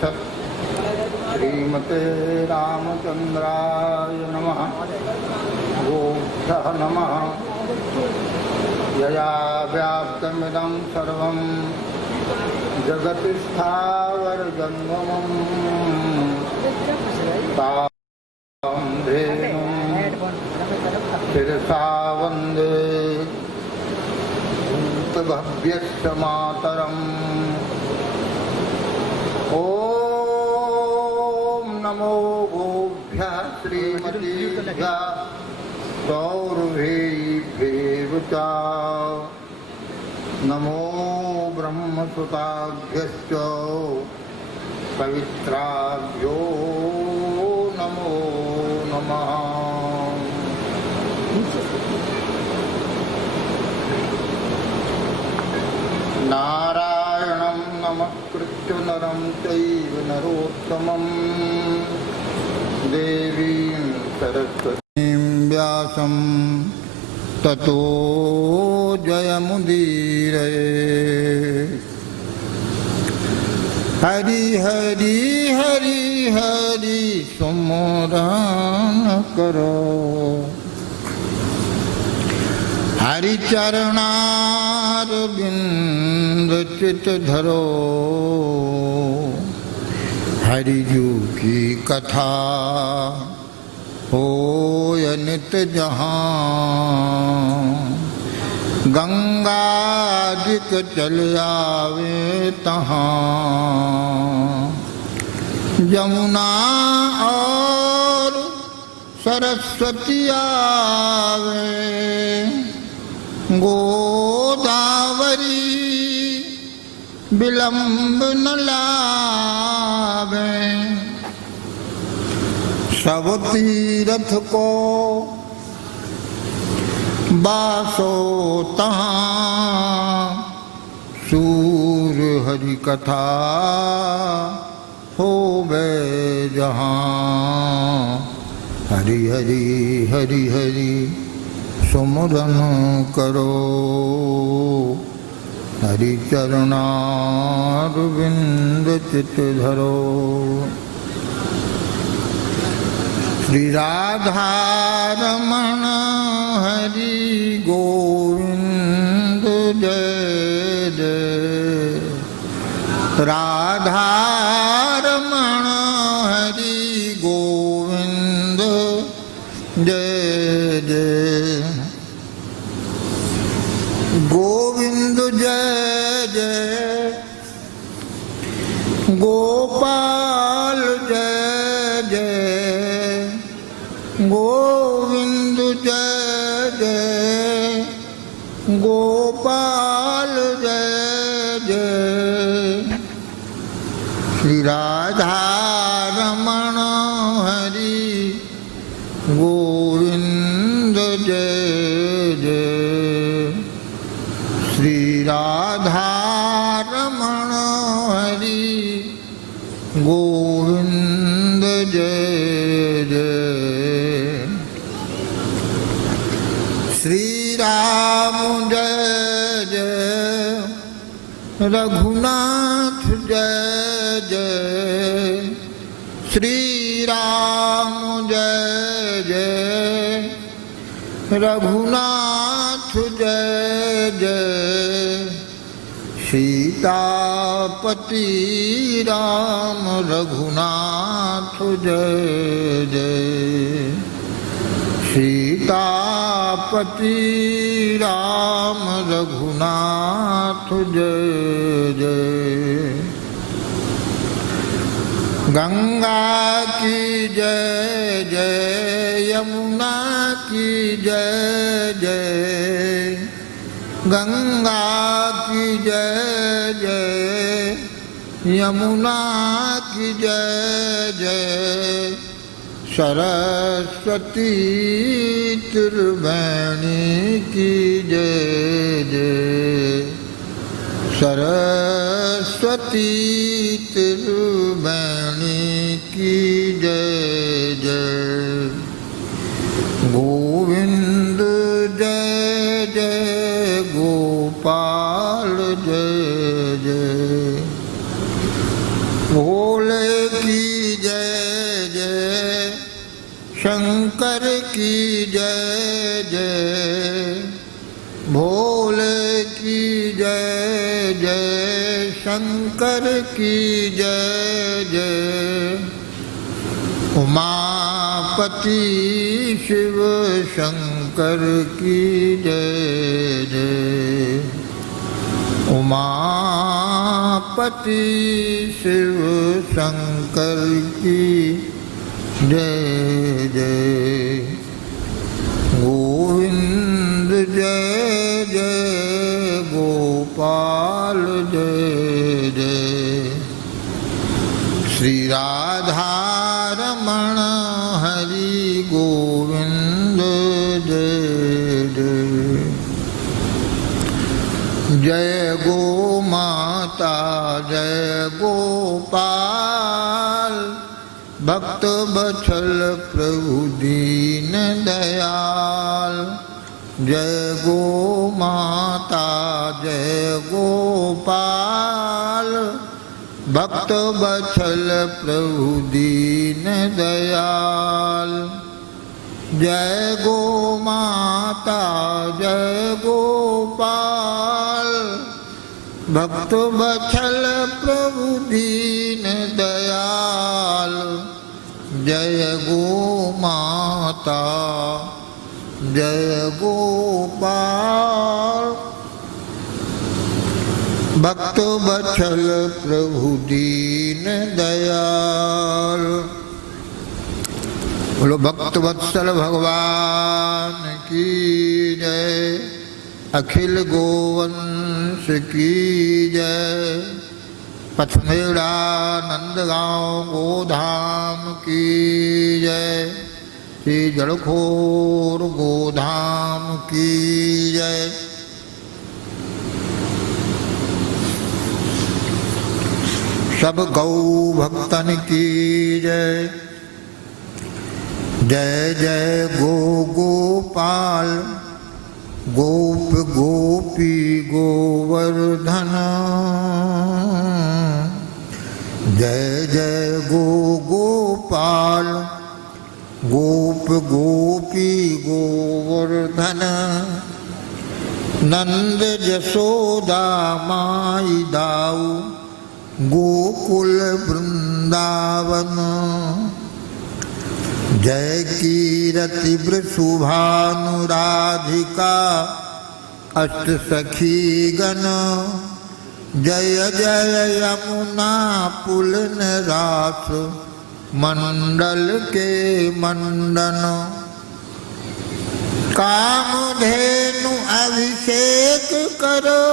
सत्। श्रीमते रामचंद्राय नमः। गोभ्यः नमः। यया व्याप्तमिदं सर्वं जगति स्थावरजङ्गमं तां धेनुं शिरसा वन्दे भूतभव्यश्च मातरम्। ॐ नमो गोभ्यः श्रीमतीभ्यः सौरभेभ्येव च। नमो ब्रह्मसुताभ्यश्च पवित्राभ्यो नमो नमः। नारायणं नमस्कृत्य नरं चैव नरोत्तमं देवीं सरस्वतीं व्यासं ततो जयमुदीरये। हरि हरि हरि हरि सुमरन करो। हरि चरणारविंद चित धरो। हरि जू की कथा होय नित जहाँ। गंगा जिक चल आवे तहाँ। यमुना और सरस्वती आवे। गोदावरी विलंब न लावे। सब तीरथ को बासो तहाँ। सूर हरि कथा होवे जहाँ। हरि हरि हरि हरि सुमरन करो। हरि चरणारविंद चित धरो। श्री राधा रमण हरि गोविंद जय जय। राधा रमण हरि गोविंद जय जय। गोविंद जय जय। गोपाल जय जय। गोविंद जय जय। गोपाल जय जय। श्री राधा रमण हरि गोविंद जय जय। श्री राधा रमण हरि गोविंद जय जय। श्री राम जय जय। रघुनाथ जय जय। श्री राम जय जय। रघुनाथ जय जय। सीतापति राम रघुनाथ जय जय। सीतापति राम रघुनाथ जय जय। गंगा की जय जय। यमुना की जय जय। गंगा की जय जय। यमुना की जय जय। सरस्वती त्रिवेणी की जय जय। सरस्वती त्रिवेणी की जय जय। गोविंद जय जय। गोपाल जय जय। भोले की जय जय, शंकर की जय जय, भोले की जय जय, शंकर की जय जय। उमापति शिव शंकर की जय जय, उमापति शिव शंकर की जय जय। गोविंद जय जय, गोपाल जय जय, श्री राधा रमण हरि गोविंद जय जय। जय गो माता जय गोपाल, भक्त बत्सल प्रभु दीन दयाल। जय गो माता जय गोपाल, भक्त बत्सल प्रभु दीन दयाल। जय गो माता जय गोपाल, भक्त बत्सल प्रभु दीन दयाल। जय गो माता जय गोपाल, भक्त बत्सल प्रभु दीन दयाल। बोलो भक्त वत्सल भगवान की जय, अखिल गोवंश की जय। पथमेड़ा नंदगांव गोधाम की जय, श्री जड़खोर गोधाम की जय। सब गौ भक्तन की जय। जय जय गो गोपाल, गोप गोपी गोवर्धन। जय जय गो गोपाल, गोप गोपी गोवर्धन। नंद जसोदा माई दाऊ, गोकुल वृंदावन। जय कीरति वृषभानुराधिका, अष्ट सखी गण। जय जय यमुना पुलन रास, मंडल के मंडन। कामधेनु अभिषेक करो,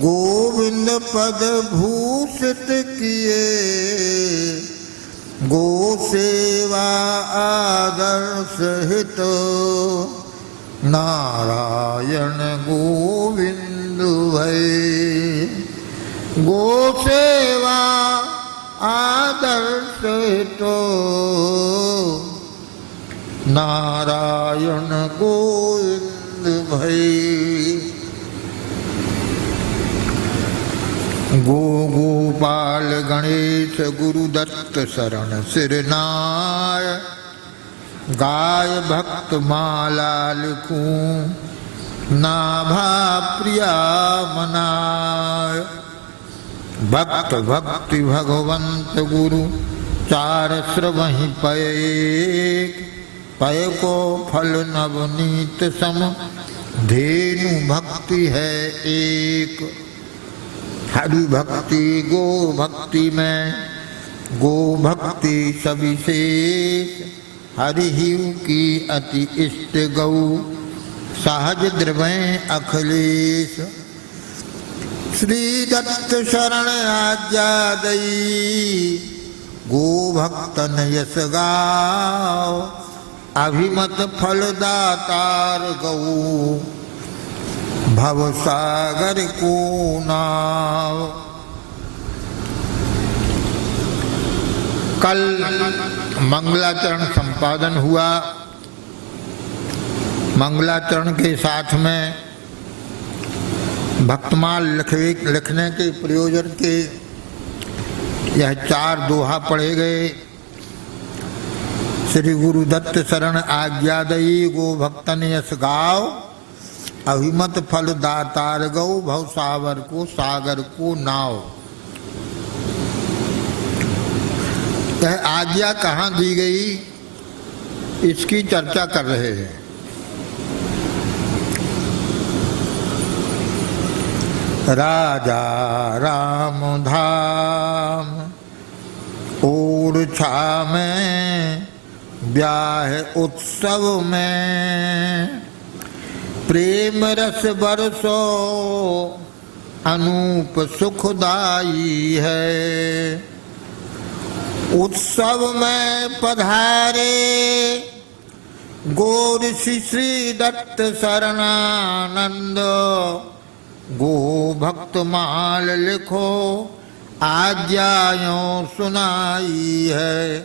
गोविंद पद भूषित किए। गो सेवा आदर्श हित, नारायण गोविंद भय। गो सेवा आदर्श हित, नारायण गोविंद भय। गो गोपाल गणेश गुरुदत्त शरण सिरनाय। गाय भक्त माला लिखूं, नाभा प्रिया मनाय। भक्त भक्ति भगवंत गुरु, चार श्रवहि पय। पय को फल नवनीत सम, धेनु भक्ति है एक। हरि भक्ति गो भक्ति में, गो भक्ति सविशेष। हरि की अति इष्ट गौ, सहज द्रवै अखिलेश। श्री दत्त शरण आज्ञा दई, गो भक्तन यश गाओ। अभिमत फल दातार गौ, भव सागर को नाव। कल मंगलाचरण संपादन हुआ। मंगलाचरण के साथ में भक्तमाल लिखने के प्रयोजन के यह 4 दोहा पढ़े गए। श्री गुरु दत्त शरण आज्ञा दई, गो भक्तन यस गाव, अभिमत फल दातार गौ, भव सावर को सागर को नाव। यह आज्ञा कहाँ दी गई, इसकी चर्चा कर रहे हैं। राजा राम धाम ओरछा में, ब्याह उत्सव में, प्रेम रस बरसो अनूप सुखदाई है। उत्सव में पधारे गोऋषि श्री दत्त शरणानंद, गो भक्त माल लिखो आज्ञायों सुनाई है।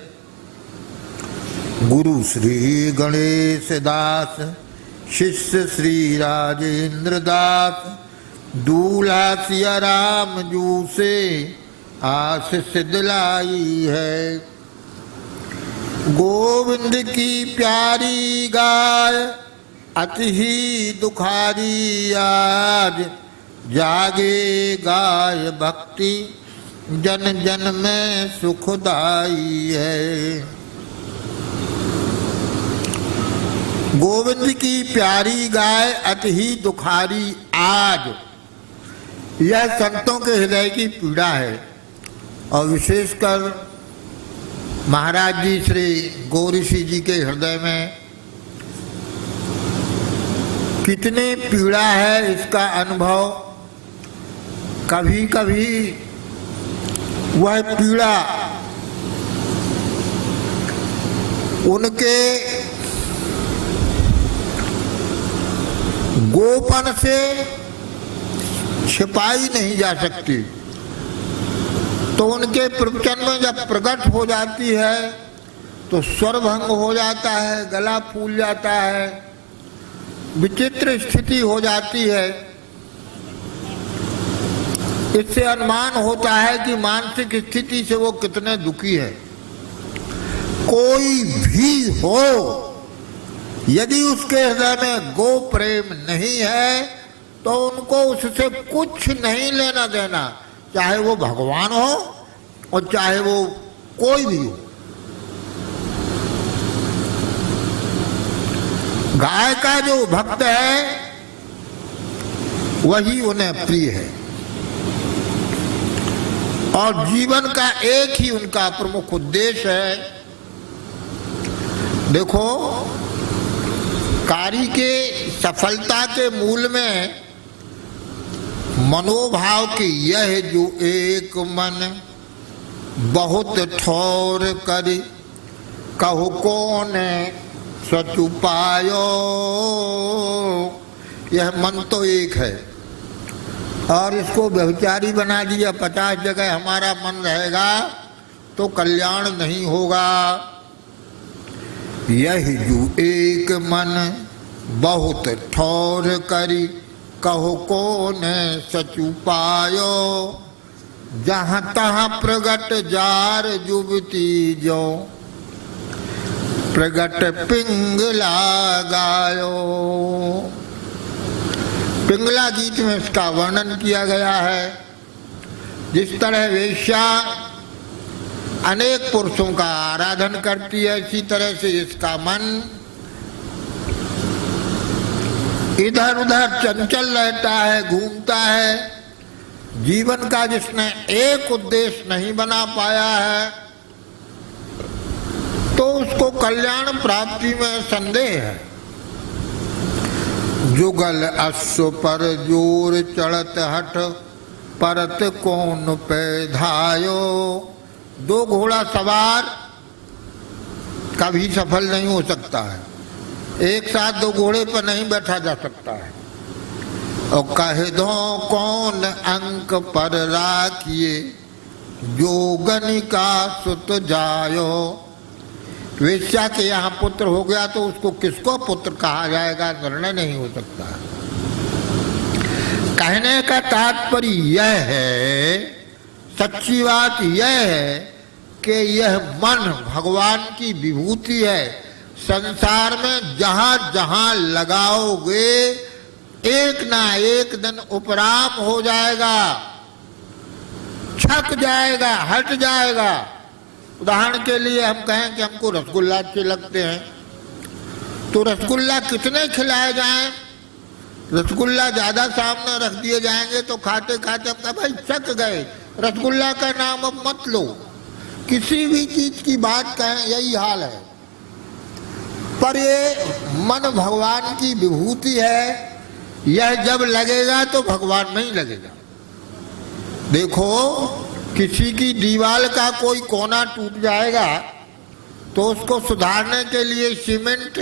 गुरु श्री गणेश दास, शिष्य श्री राजेंद्र दास, दूल्हा सिया राम जू से आशीष दिलाई है। गोविंद की प्यारी गाय अति ही दुखारी आज, जागे गाय भक्ति जन जन में सुखदाई है। गोविंद की प्यारी गाय अति ही दुखारी आज, यह संतों के हृदय की पीड़ा है। और विशेषकर महाराज जी श्री गौरीशी जी के हृदय में कितनी पीड़ा है, इसका अनुभव कभी कभी वह पीड़ा उनके गोपन से छिपाई नहीं जा सकती। तो उनके प्रवचन में जब प्रकट हो जाती है तो स्वर भंग हो जाता है, गला फूल जाता है, विचित्र स्थिति हो जाती है। इससे अनुमान होता है कि मानसिक स्थिति से वो कितने दुखी है। कोई भी हो, यदि उसके हृदय में गो प्रेम नहीं है तो उनको उससे कुछ नहीं लेना देना, चाहे वो भगवान हो और चाहे वो कोई भी हो। गाय का जो भक्त है वही उन्हें प्रिय है और जीवन का एक ही उनका प्रमुख उद्देश्य है। देखो, कार्य के सफलता के मूल में मनोभाव की यह जो एक मन बहुत ठोर करी, कहु कौन सच उपायो। यह मन तो एक है और इसको व्यभिचारी बना दिया। 50 जगह हमारा मन रहेगा तो कल्याण नहीं होगा। यह जो एक मन बहुत ठोर करी, कहो कौन सच उपायो। जहाँ तहाँ प्रगट जार जुबती जो, प्रगट पिंगला गायो। पिंगला गीत में इसका वर्णन किया गया है। जिस तरह वेश्या अनेक पुरुषों का आराधन करती है, इसी तरह से इसका मन इधर उधर चंचल रहता है, घूमता है। जीवन का जिसने एक उद्देश्य नहीं बना पाया है तो उसको कल्याण प्राप्ति में संदेह है। जुगल अश्व पर जोर चढ़त हठ, परत कौन पे धायो। 2 घोड़ा सवार कभी सफल नहीं हो सकता है। एक साथ 2 घोड़े पर नहीं बैठा जा सकता है। और कहे दो कौन अंक पर राखिए, जोगन का सुत जायो। वेश्या के यहाँ पुत्र हो गया तो उसको किसको पुत्र कहा जाएगा, निर्णय नहीं हो सकता। कहने का तात्पर्य यह है, सच्ची बात यह है कि यह मन भगवान की विभूति है। संसार में जहां जहां लगाओगे एक ना एक दिन उपराम हो जाएगा, छक जाएगा, हट जाएगा। उदाहरण के लिए हम कहें कि हमको रसगुल्ला अच्छे लगते हैं, तो रसगुल्ला कितने खिलाए जाएं? रसगुल्ला ज्यादा सामने रख दिए जाएंगे तो खाते खाते हम कहें भाई छक गए, रसगुल्ला का नाम अब मत लो। किसी भी चीज की बात कहें यही हाल है। पर ये मन भगवान की विभूति है, यह जब लगेगा तो भगवान में ही लगेगा। देखो, किसी की दीवार का कोई कोना टूट जाएगा तो उसको सुधारने के लिए सीमेंट,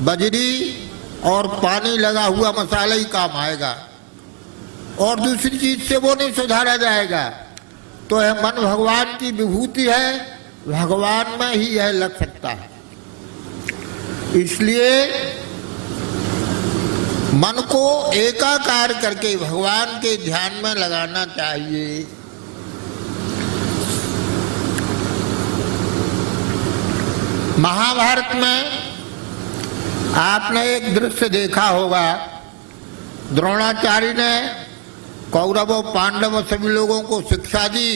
बजरी और पानी लगा हुआ मसाला ही काम आएगा, और दूसरी चीज से वो नहीं सुधारा जाएगा। तो यह मन भगवान की विभूति है, भगवान में ही यह लग सकता है। इसलिए मन को एकाकार करके भगवान के ध्यान में लगाना चाहिए। महाभारत में आपने एक दृश्य देखा होगा, द्रोणाचार्य ने कौरवों, पांडवों सभी लोगों को शिक्षा दी,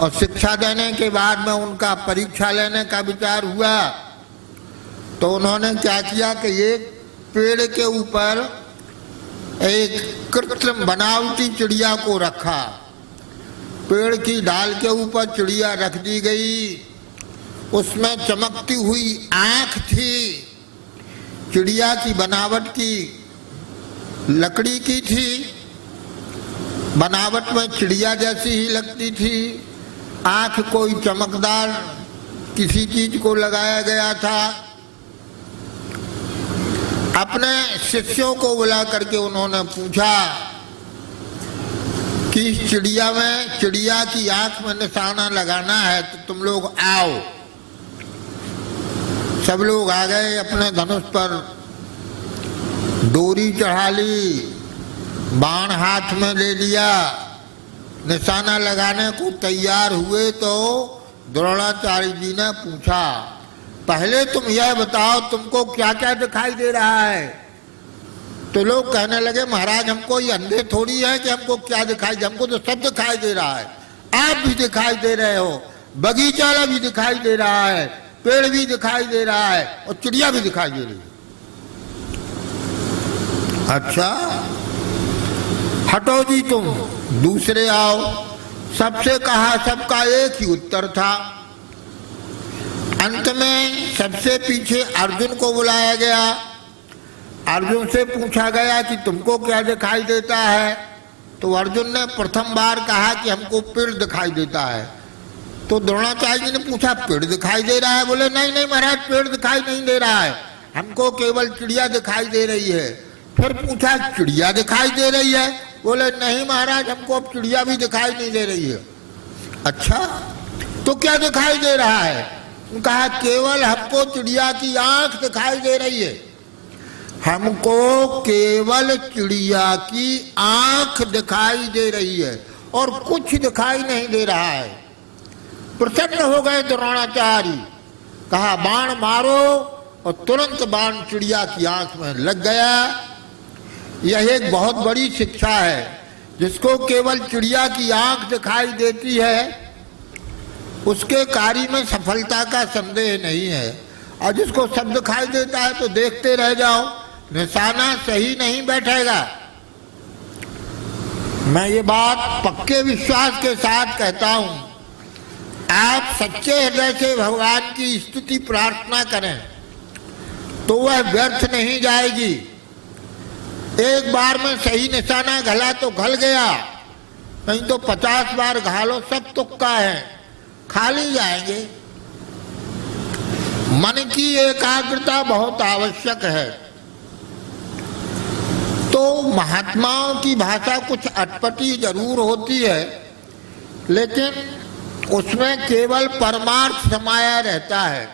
और शिक्षा देने के बाद में उनका परीक्षा लेने का विचार हुआ। तो उन्होंने क्या किया कि एक पेड़ के ऊपर एक कृत्रिम बनावटी चिड़िया को रखा। पेड़ की डाल के ऊपर चिड़िया रख दी गई, उसमें चमकती हुई आंख थी, चिड़िया की बनावट की लकड़ी की थी, बनावट में चिड़िया जैसी ही लगती थी, आंख कोई चमकदार किसी चीज को लगाया गया था। अपने शिष्यों को बुला करके उन्होंने पूछा कि इस चिड़िया में, चिड़िया की आंख में निशाना लगाना है तो तुम लोग आओ। सब लोग आ गए, अपने धनुष पर डोरी चढ़ा ली, बाण हाथ में ले लिया, निशाना लगाने को तैयार हुए तो द्रोणाचार्य जी ने पूछा, पहले तुम यह बताओ तुमको क्या क्या दिखाई दे रहा है? तो लोग कहने लगे, महाराज हमको ये अंधे थोड़ी है कि हमको क्या दिखाई दे, हमको तो सब दिखाई दे रहा है। आप भी दिखाई दे रहे हो, बगीचा भी दिखाई दे रहा है, पेड़ भी दिखाई दे रहा है, और चिड़िया भी दिखाई दे रही है। अच्छा, हटो जी तुम, दूसरे आओ। सबसे कहा, सबका एक ही उत्तर था। अंत में सबसे पीछे अर्जुन को बुलाया गया। अर्जुन से पूछा गया कि तुमको क्या दिखाई देता है? तो अर्जुन ने प्रथम बार कहा कि हमको पेड़ दिखाई देता है। तो द्रोणाचार्य जी ने पूछा, पेड़ दिखाई दे रहा है? बोले नहीं नहीं महाराज, पेड़ दिखाई नहीं दे रहा है, हमको केवल चिड़िया दिखाई दे रही है। फिर पूछा, चिड़िया दिखाई दे रही है? बोले नहीं महाराज, हमको अब चिड़िया भी दिखाई नहीं दे रही है। अच्छा, तो क्या दिखाई दे रहा है? कहा, केवल हमको चिड़िया की आंख दिखाई दे रही है, हमको केवल चिड़िया की आंख दिखाई दे रही है और कुछ दिखाई नहीं दे रहा है। प्रसन्न हो गए द्रोणाचार्य, कहा बाण मारो, और तुरंत बाण चिड़िया की आंख में लग गया। यह एक बहुत बड़ी शिक्षा है। जिसको केवल चिड़िया की आंख दिखाई देती है उसके कार्य में सफलता का संदेह नहीं है, और जिसको सब दिखाई देता है तो देखते रह जाओ, निशाना सही नहीं बैठेगा। मैं ये बात पक्के विश्वास के साथ कहता हूं, आप सच्चे हृदय से भगवान की स्तुति प्रार्थना करें तो वह व्यर्थ नहीं जाएगी। एक बार में सही निशाना घला तो घल गया, नहीं तो 50 बार घालो, सब तुक्का है, खाली जाएंगे। मन की एकाग्रता बहुत आवश्यक है। तो महात्माओं की भाषा कुछ अटपटी जरूर होती है, लेकिन उसमें केवल परमार्थ समाया रहता है।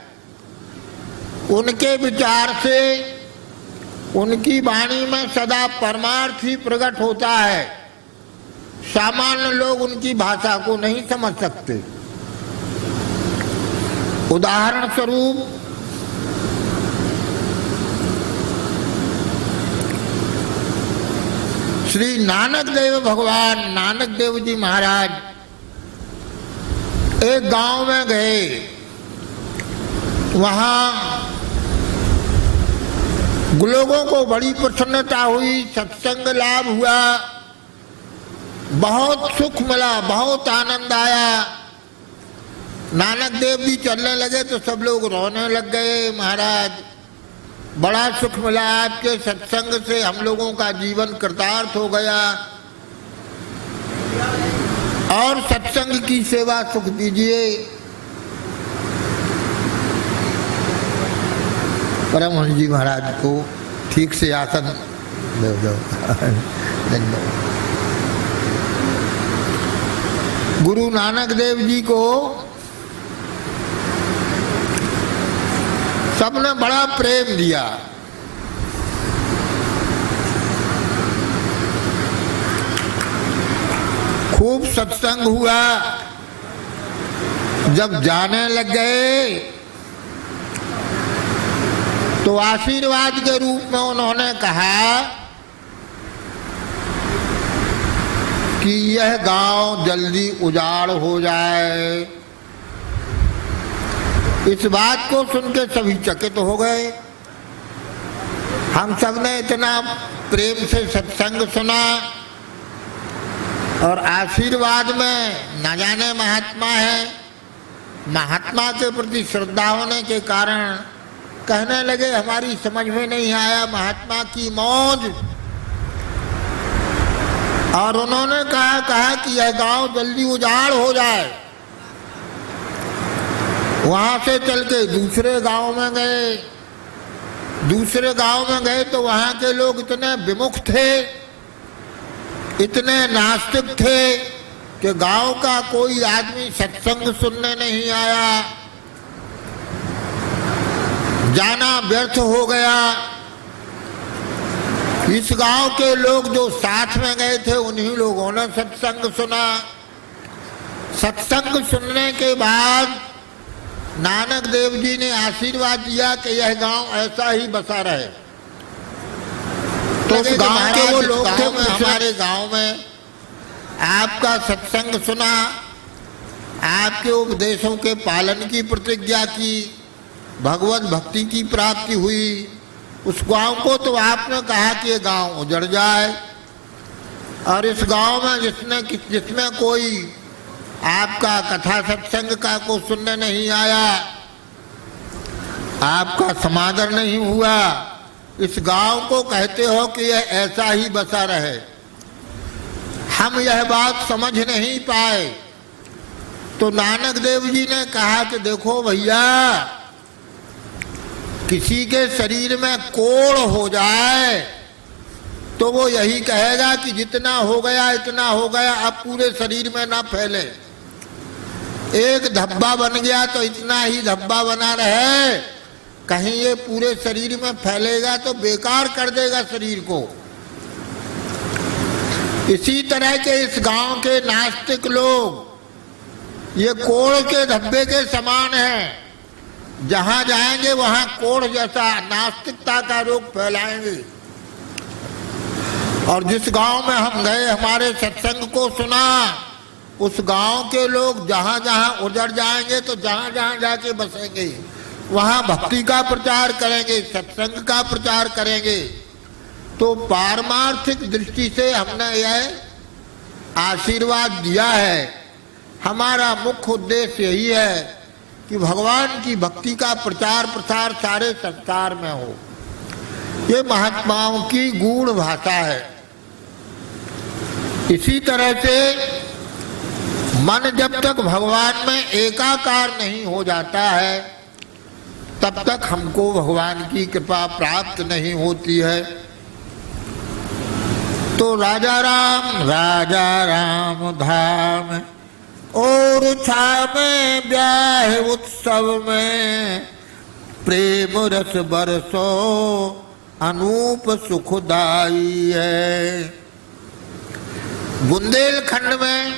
उनके विचार से, उनकी वाणी में सदा परमार्थ ही प्रकट होता है। सामान्य लोग उनकी भाषा को नहीं समझ सकते। उदाहरण स्वरूप श्री नानक देव भगवान नानक देव जी महाराज एक गांव में गए। वहां लोगों को बड़ी प्रसन्नता हुई, सत्संग लाभ हुआ, बहुत सुख मिला, बहुत आनंद आया। नानक देव जी चलने लगे तो सब लोग रोने लग गए। महाराज, बड़ा सुख मिला आपके सत्संग से, हम लोगों का जीवन कृतार्थ हो गया, और सत्संग की सेवा सुख दीजिए। परमहंस जी महाराज को ठीक से आसन दो। गुरु नानक देव जी को सबने बड़ा प्रेम दिया। खूब सत्संग हुआ। जब जाने लग गए तो आशीर्वाद के रूप में उन्होंने कहा कि यह गांव जल्दी उजाड़ हो जाए। इस बात को सुन के सभी चकित हो गए। हम सब ने इतना प्रेम से सत्संग सुना और आशीर्वाद में न जाने महात्मा है, महात्मा के प्रति श्रद्धा होने के कारण कहने लगे हमारी समझ में नहीं आया महात्मा की मौज। और उन्होंने कहा कि यह गांव जल्दी उजाड़ हो जाए। वहां से चल के दूसरे गांव में गए। दूसरे गांव में गए तो वहां के लोग इतने विमुख थे, इतने नास्तिक थे कि गांव का कोई आदमी सत्संग सुनने नहीं आया। जाना व्यर्थ हो गया। इस गांव के लोग जो साथ में गए थे उन्हीं लोगों ने सत्संग सुना। सत्संग सुनने के बाद नानक देव जी ने आशीर्वाद दिया कि यह गांव ऐसा ही बसा रहे। तो उस गांव के वो लोग थे, हमारे गांव में आपका सत्संग सुना, आपके उपदेशों के पालन की प्रतिज्ञा की, भगवत भक्ति की प्राप्ति हुई। उस गांव को तो आपने कहा कि ये गांव उजड़ जाए, और इस गांव में जिसमें कोई आपका कथा सत्संग का को सुनने नहीं आया, आपका समादर नहीं हुआ, इस गांव को कहते हो कि यह ऐसा ही बसा रहे। हम यह बात समझ नहीं पाए। तो नानक देव जी ने कहा कि देखो भैया, किसी के शरीर में कोढ़ हो जाए तो वो यही कहेगा कि जितना हो गया इतना हो गया, अब पूरे शरीर में ना फैले। एक धब्बा बन गया तो इतना ही धब्बा बना रहे, कहीं ये पूरे शरीर में फैलेगा तो बेकार कर देगा शरीर को। इसी तरह के इस गांव के नास्तिक लोग ये कोढ़ के धब्बे के समान हैं। जहां जाएंगे वहां कोढ़ जैसा नास्तिकता का रोग फैलाएंगे। और जिस गांव में हम गए, हमारे सत्संग को सुना, उस गांव के लोग जहां जहां उजड़ जाएंगे तो जहां जहां जाके बसेंगे, वहां भक्ति का प्रचार करेंगे, सत्संग का प्रचार करेंगे। तो पारमार्थिक दृष्टि से हमने यह आशीर्वाद दिया है। हमारा मुख्य उद्देश्य यही है कि भगवान की भक्ति का प्रचार प्रसार सारे संसार में हो। ये महात्माओं की गूढ़ भाषा है। इसी तरह से मन जब तक भगवान में एकाकार नहीं हो जाता है, तब तक हमको भगवान की कृपा प्राप्त नहीं होती है। तो राजा राम धाम और छामे ब्याह उत्सव में, प्रेम रस बरसो अनूप सुखदाई है। बुंदेलखंड में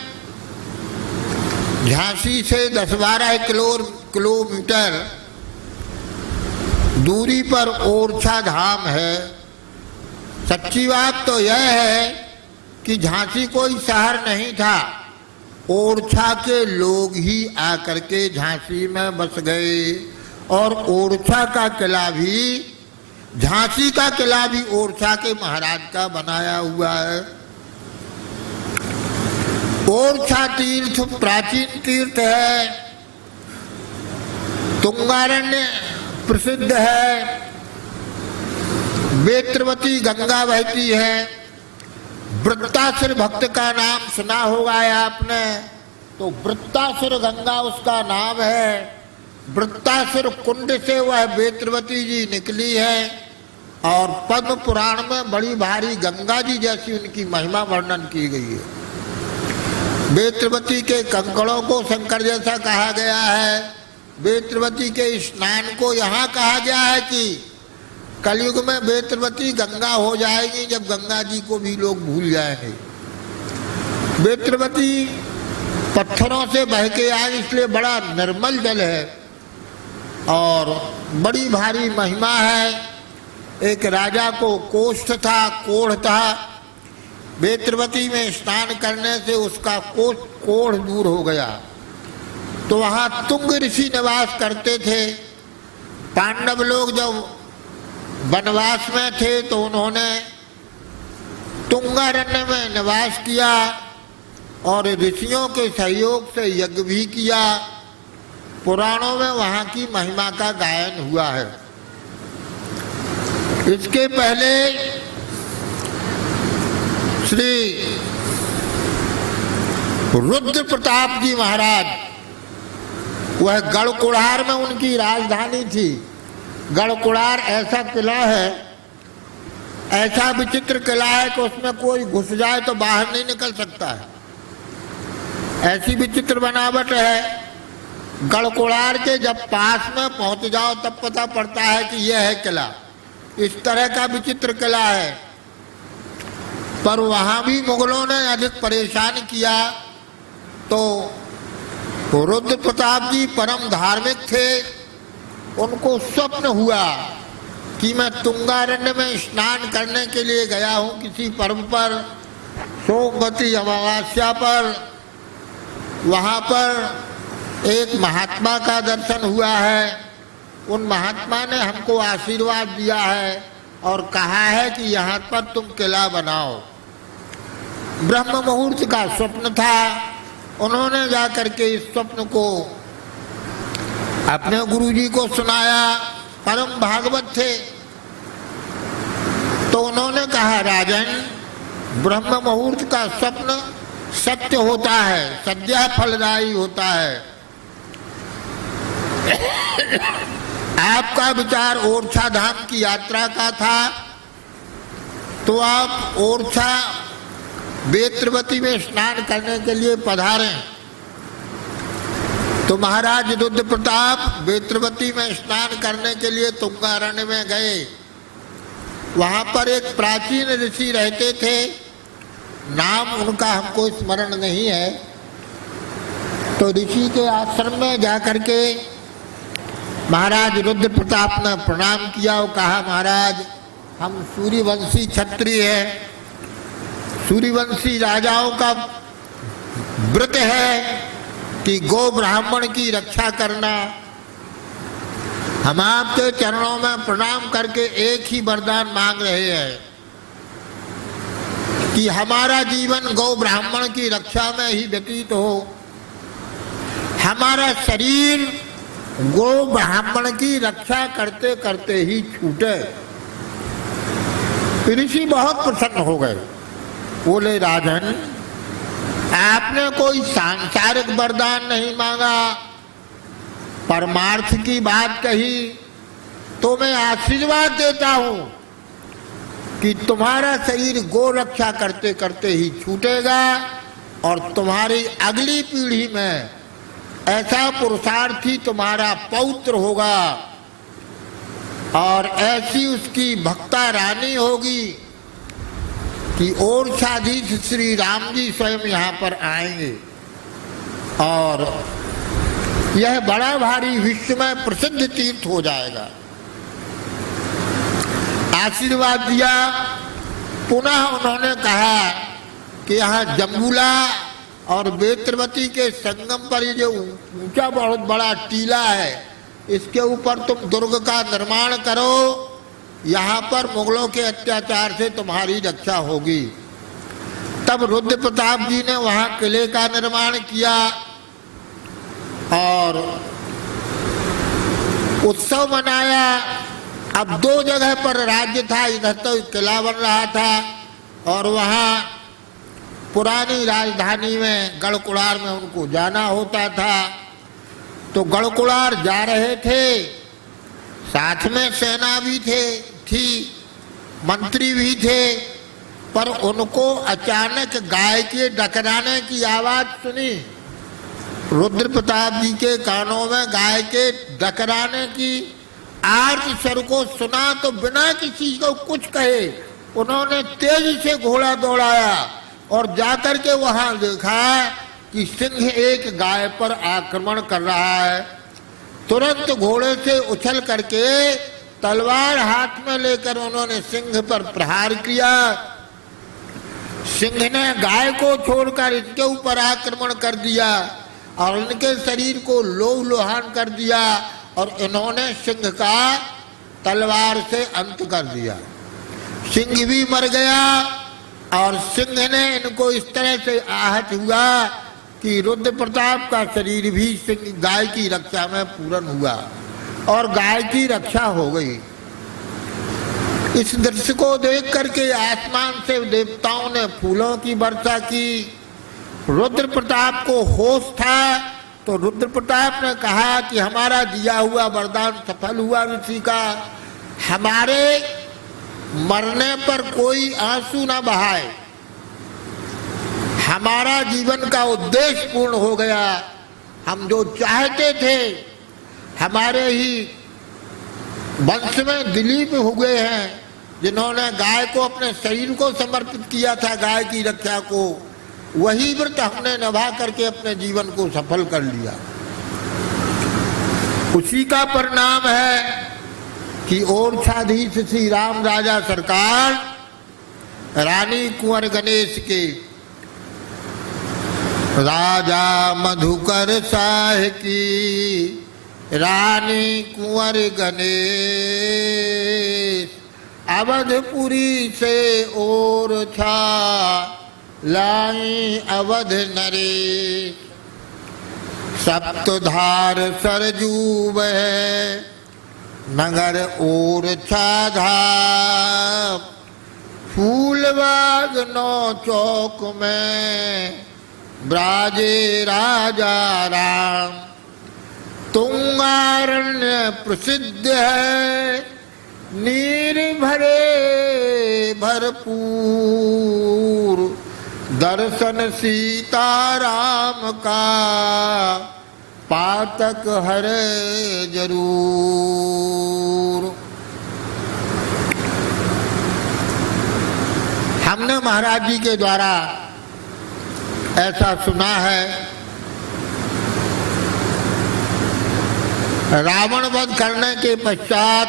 झांसी से 10-12 किलोमीटर दूरी पर ओरछा धाम है। सच्ची बात तो यह है कि झांसी कोई शहर नहीं था, ओरछा के लोग ही आकर के झांसी में बस गए और ओरछा का किला भी, झांसी का किला भी ओरछा के महाराज का बनाया हुआ है। ओरछा तीर्थ प्राचीन तीर्थ है, तुंगारण्य प्रसिद्ध है, बेत्रवती गंगा बहती है। वृत्तासुर भक्त का नाम सुना होगा आपने, तो वृत्तासुर गंगा उसका नाम है। वृत्तासुर कुंड से वह बेत्रवती जी निकली है और पद्म पुराण में बड़ी भारी गंगा जी जैसी उनकी महिमा वर्णन की गई है। बेत्रवती के कंकड़ों को शंकर जैसा कहा गया है। बेत्रवती के स्नान को यहाँ कहा गया है कि कलयुग में बेत्रवती गंगा हो जाएगी, जब गंगा जी को भी लोग भूल जाएंगे। बेत्रवती पत्थरों से बह के आए, इसलिए बड़ा निर्मल जल है और बड़ी भारी महिमा है। एक राजा को कोष्ठ था, कोढ़ था, बेत्रवती में स्नान करने से उसका कोढ़ दूर हो गया। तो वहाँ तुंग ऋषि निवास करते थे। पांडव लोग जब वनवास में थे तो उन्होंने तुंगारण्य में निवास किया और ऋषियों के सहयोग से यज्ञ भी किया। पुराणों में वहाँ की महिमा का गायन हुआ है। इसके पहले श्री रुद्र प्रताप जी महाराज, वह गढ़कुड़ार में उनकी राजधानी थी। गढ़कुड़ार ऐसा किला है, ऐसा विचित्र किला है कि उसमें कोई घुस जाए तो बाहर नहीं निकल सकता है, ऐसी विचित्र बनावट है। गढ़कुड़ार के जब पास में पहुंच जाओ तब पता पड़ता है कि यह है किला। इस तरह का विचित्र किला है। पर वहां भी मुगलों ने अधिक परेशान किया। तो रुद्र प्रताप जी परम धार्मिक थे। उनको स्वप्न हुआ कि मैं तुंगारण्य में स्नान करने के लिए गया हूँ किसी पर्व पर, सोमवती अमावस्या पर। वहाँ पर एक महात्मा का दर्शन हुआ है। उन महात्मा ने हमको आशीर्वाद दिया है और कहा है कि यहाँ पर तुम किला बनाओ। ब्रह्म मुहूर्त का स्वप्न था। उन्होंने जाकर के इस स्वप्न को अपने गुरुजी को सुनाया। परम भागवत थे। तो उन्होंने कहा, राजन, ब्रह्म मुहूर्त का स्वप्न सत्य होता है, सद्यः फलदायी होता है। आपका विचार ओरछा धाम की यात्रा का था, तो आप ओरछा बेत्रवती में स्नान करने के लिए पधारें। तो महाराज रुद्र प्रताप बेत्रवती में स्नान करने के लिए तुंगारण्य में गए। वहाँ पर एक प्राचीन ऋषि रहते थे, नाम उनका हमको स्मरण नहीं है। तो ऋषि के आश्रम में जाकर के महाराज रुद्र प्रताप ने प्रणाम किया और कहा, महाराज, हम सूर्यवंशी क्षत्रिय हैं। सूर्यवंशी राजाओं का व्रत है कि गौ ब्राह्मण की रक्षा करना। हम आपके चरणों में प्रणाम करके एक ही वरदान मांग रहे हैं कि हमारा जीवन गौ ब्राह्मण की रक्षा में ही व्यतीत हो, हमारा शरीर गौ ब्राह्मण की रक्षा करते करते ही छूटे। ऋषि बहुत प्रसन्न हो गए। बोले, राजन, आपने कोई सांसारिक वरदान नहीं मांगा, परमार्थ की बात कही, तो मैं आशीर्वाद देता हूं कि तुम्हारा शरीर गो रक्षा करते करते ही छूटेगा और तुम्हारी अगली पीढ़ी में ऐसा पुरुषार्थी तुम्हारा पौत्र होगा और ऐसी उसकी भक्ता रानी होगी कि ओरछाधीश श्री राम जी स्वयं यहाँ पर आएंगे और यह बड़ा भारी विश्व में प्रसिद्ध तीर्थ हो जाएगा। आशीर्वाद दिया। पुनः उन्होंने कहा कि यहाँ जम्बूला और बेत्रवती के संगम पर ये जो ऊंचा बहुत बड़ा टीला है, इसके ऊपर तुम दुर्ग का निर्माण करो, यहाँ पर मुगलों के अत्याचार से तुम्हारी रक्षा होगी। तब रुद्र प्रताप जी ने वहाँ किले का निर्माण किया और उत्सव मनाया। अब दो जगह पर राज्य था, इधर तो किला बन रहा था और वहाँ पुरानी राजधानी में गढ़कुड़ार में उनको जाना होता था। तो गढ़कुड़ार जा रहे थे, साथ में सेना भी थी, मंत्री भी थे, पर उनको अचानक गाय के डकराने की आवाज सुनी। रुद्र प्रताप जी के कानों में गाय के डकराने की आर्त स्वर को सुना तो बिना किसी को कुछ कहे उन्होंने तेजी से घोड़ा दौड़ाया और जाकर के वहां देखा कि सिंह एक गाय पर आक्रमण कर रहा है। तुरंत घोड़े से उछल करके तलवार हाथ में लेकर उन्होंने सिंह पर प्रहार किया। सिंह ने गाय को छोड़कर इसके ऊपर आक्रमण कर दिया और इनके शरीर को लोह लोहान कर दिया और इन्होंने सिंह का तलवार से अंत कर दिया। सिंह भी मर गया और सिंह ने इनको इस तरह से आहत हुआ कि रुद्र प्रताप का शरीर भी सिंह गाय की रक्षा में पूर्ण हुआ और गाय की रक्षा हो गई। इस दृश्य को देख करके आसमान से देवताओं ने फूलों की वर्षा की। रुद्र प्रताप को होश था तो रुद्र प्रताप ने कहा कि हमारा दिया हुआ वरदान सफल हुआ ऋषि का, हमारे मरने पर कोई आंसू ना बहाए, हमारा जीवन का उद्देश्य पूर्ण हो गया। हम जो चाहते थे, हमारे ही वंश में दिलीप हुए हैं जिन्होंने गाय को अपने शरीर को समर्पित किया था गाय की रक्षा को, वही व्रत हमने निभा करके अपने जीवन को सफल कर लिया। उसी का परिणाम है कि ओरछाधीश श्री राम राजा सरकार रानी कुंवर गणेश के राजा मधुकर शाह की रानी कुंवर गणेश अवधपुरी से ओरछा लाई अवध नरेश। सप्तधार सरजू बह नगर ओरछा धाम, फूलबाग नौ चौक में ब्राजे राजा राम। तुंगारण्य प्रसिद्ध है नीर भरे भरपूर, दर्शन सीताराम का पातक हर जरूर। हमने महाराज जी के द्वारा ऐसा सुना है, रावण वध करने के पश्चात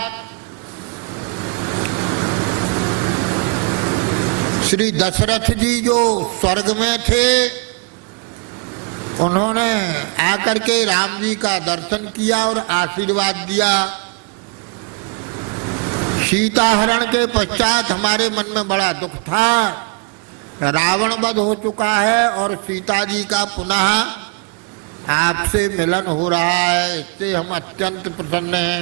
श्री दशरथ जी जो स्वर्ग में थे, उन्होंने आकर के राम जी का दर्शन किया और आशीर्वाद दिया। सीता हरण के पश्चात हमारे मन में बड़ा दुख था, रावण वध हो चुका है और सीता जी का पुनः आपसे मिलन हो रहा है, इससे हम अत्यंत प्रसन्न हैं।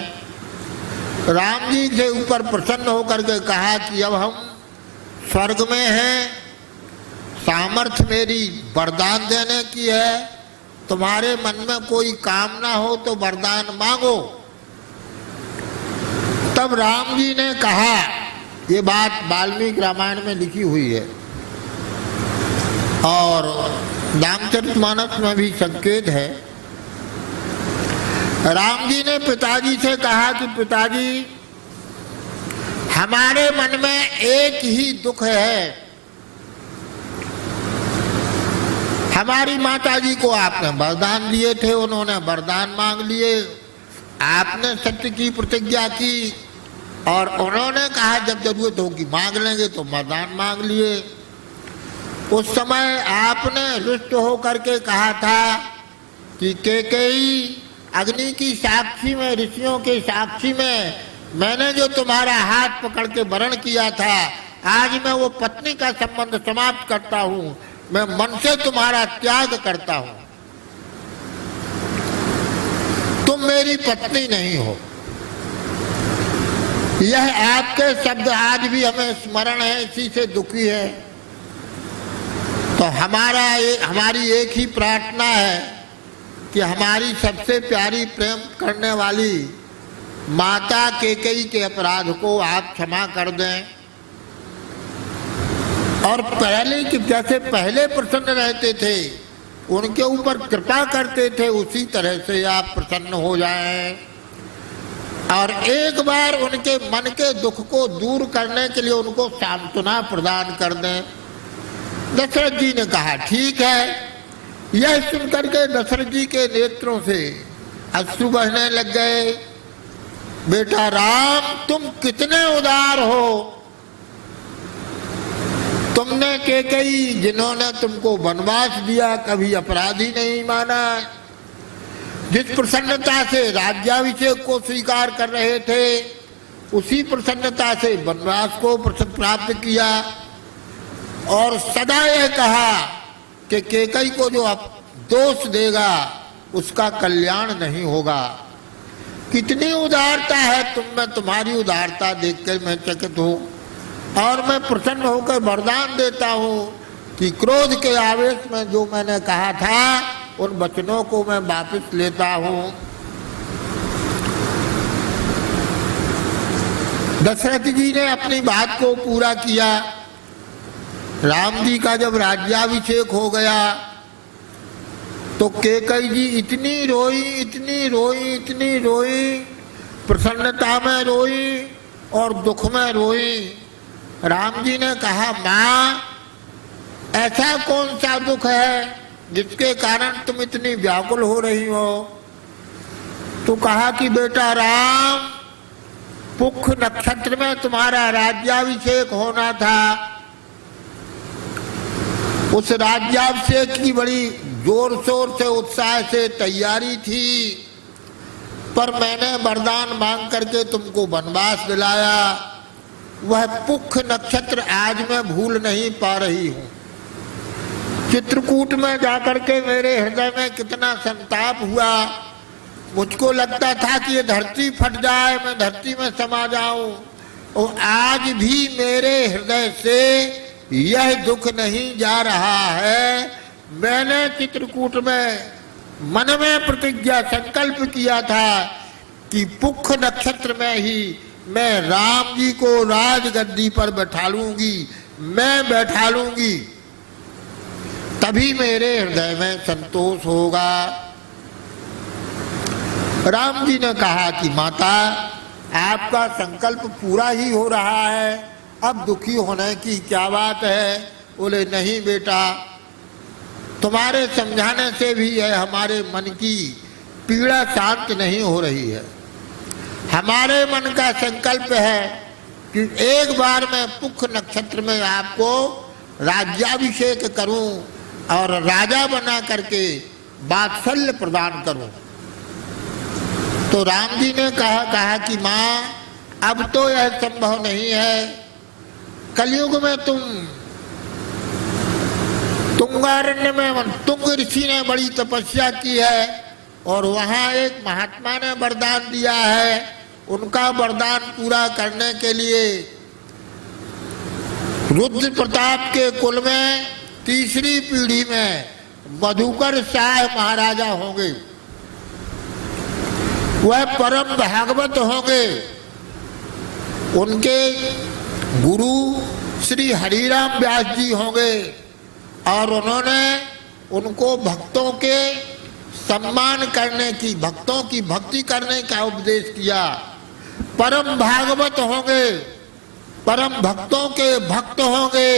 राम जी से ऊपर प्रसन्न होकर के कहा कि अब हम स्वर्ग में हैं, सामर्थ्य मेरी वरदान देने की है, तुम्हारे मन में कोई कामना हो तो वरदान मांगो। तब राम जी ने कहा, ये बात वाल्मीकि रामायण में लिखी हुई है और रामचरितमानस में भी संकेत है। राम जी ने पिताजी से कहा कि पिताजी, हमारे मन में एक ही दुख है हमारी माता जी को आपने वरदान दिए थे, उन्होंने वरदान मांग लिए, आपने सत्य की प्रतिज्ञा की और उन्होंने कहा जब जरूरत होगी मांग लेंगे, तो वरदान मांग लिए। उस समय आपने रुष्ट होकर के कहा था कि कैकेयी अग्नि की साक्षी में, ऋषियों के साक्षी में मैंने जो तुम्हारा हाथ पकड़ के वरण किया था, आज मैं वो पत्नी का संबंध समाप्त करता हूँ, मैं मन से तुम्हारा त्याग करता हूँ, तुम मेरी पत्नी नहीं हो। यह आपके शब्द आज भी हमें स्मरण है, इसी से दुखी है। तो हमारी एक ही प्रार्थना है कि हमारी सबसे प्यारी प्रेम करने वाली माता कैकेयी के अपराध को आप क्षमा कर दें, और पहले की जैसे पहले प्रसन्न रहते थे, उनके ऊपर कृपा करते थे, उसी तरह से आप प्रसन्न हो जाएं और एक बार उनके मन के दुख को दूर करने के लिए उनको सांत्वना प्रदान कर दें। दशरथ जी ने कहा ठीक है। यह सुनकर के दशरथ जी के नेत्रों से अश्रु बहने लग गए। बेटा राम, तुम कितने उदार हो, तुमने कैकेयी जिन्होंने तुमको वनवास दिया कभी अपराधी नहीं माना, जिस प्रसन्नता से राज्याभिषेक को स्वीकार कर रहे थे उसी प्रसन्नता से वनवास को प्राप्त किया, और सदा यह कहा कि कैकेयी को जो दोष देगा उसका कल्याण नहीं होगा। कितनी उदारता है तुम में, तुम्हारी उदारता देखकर मैं चकित हूँ, और मैं प्रसन्न होकर वरदान देता हूँ कि क्रोध के आवेश में जो मैंने कहा था उन वचनों को मैं वापस लेता हूँ। दशरथ जी ने अपनी बात को पूरा किया। राम जी का जब राज्याभिषेक हो गया तो कैकेयी जी इतनी रोई, इतनी रोई, इतनी रोई, प्रसन्नता में रोई और दुख में रोई। राम जी ने कहा माँ, ऐसा कौन सा दुख है जिसके कारण तुम इतनी व्याकुल हो रही हो? तो कहा कि बेटा राम, पुख नक्षत्र में तुम्हारा राज्याभिषेक होना था। उस राज्याभिषेक की बड़ी जोर शोर से उत्साह से तैयारी थी, पर मैंने वरदान मांग करके तुमको वनवास दिलाया। वह पुख नक्षत्र आज मैं भूल नहीं पा रही हूँ। चित्रकूट में जाकर के मेरे हृदय में कितना संताप हुआ। मुझको लगता था कि ये धरती फट जाए, मैं धरती में समा जाऊं, और आज भी मेरे हृदय से यह दुख नहीं जा रहा है। मैंने चित्रकूट में मन में प्रतिज्ञा संकल्प किया था कि पुख नक्षत्र में ही मैं राम जी को राजगद्दी पर बैठा लूंगी, मैं बैठा लूंगी, तभी मेरे हृदय में संतोष होगा। राम जी ने कहा कि माता, आपका संकल्प पूरा ही हो रहा है, अब दुखी होने की क्या बात है? बोले नहीं बेटा, तुम्हारे समझाने से भी यह हमारे मन की पीड़ा शांत नहीं हो रही है। हमारे मन का संकल्प है कि एक बार मैं पुख नक्षत्र में आपको राज्याभिषेक करूं और राजा बना करके वात्सल्य प्रदान करूं। तो राम जी ने कहा कि माँ, अब तो यह संभव नहीं है। कलयुग में तुंगारण्य में तुंग ऋषि ने बड़ी तपस्या की है और वहाँ एक महात्मा ने वरदान दिया है। उनका वरदान पूरा करने के लिए रुद्र प्रताप के कुल में तीसरी पीढ़ी में मधुकर शाह महाराजा होंगे। वह परम भागवत होंगे। उनके गुरु श्री हरिराम व्यास जी होंगे और उन्होंने उनको भक्तों के सम्मान करने की, भक्तों की भक्ति करने का उपदेश किया। परम भागवत होंगे, परम भक्तों के भक्त होंगे।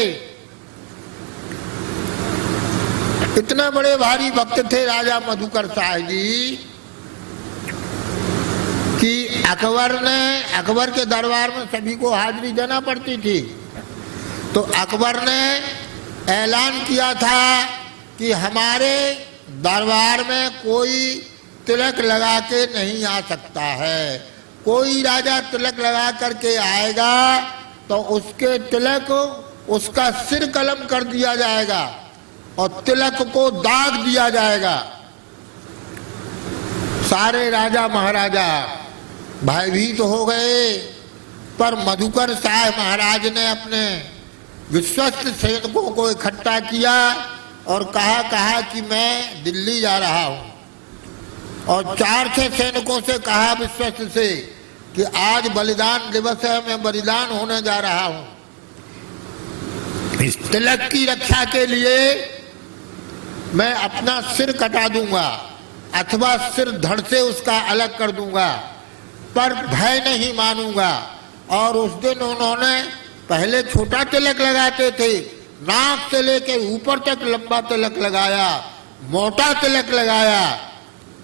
इतने बड़े भारी भक्त थे राजा मधुकर शाह जी कि अकबर के दरबार में सभी को हाजिरी देना पड़ती थी। तो अकबर ने ऐलान किया था कि हमारे दरबार में कोई तिलक लगा के नहीं आ सकता है। कोई राजा तिलक लगा करके आएगा तो उसके तिलक उसका सिर कलम कर दिया जाएगा और तिलक को दाग दिया जाएगा। सारे राजा महाराजा भयभीत हो गए, पर मधुकर शाह महाराज ने अपने विश्वस्त सैनिकों को इकट्ठा किया और कहा कि मैं दिल्ली जा रहा हूं, और 4-6 सैनिकों से कहा विश्वस्त से कि आज बलिदान दिवस है, मैं बलिदान होने जा रहा हूं। इस तिलक की रक्षा के लिए मैं अपना सिर कटा दूंगा अथवा सिर धड़ से उसका अलग कर दूंगा, पर भय नहीं मानूंगा। और उस दिन उन्होंने पहले छोटा तिलक लगाते थे, नाक से लेकर ऊपर तक लंबा तिलक लगाया, मोटा तिलक लगाया,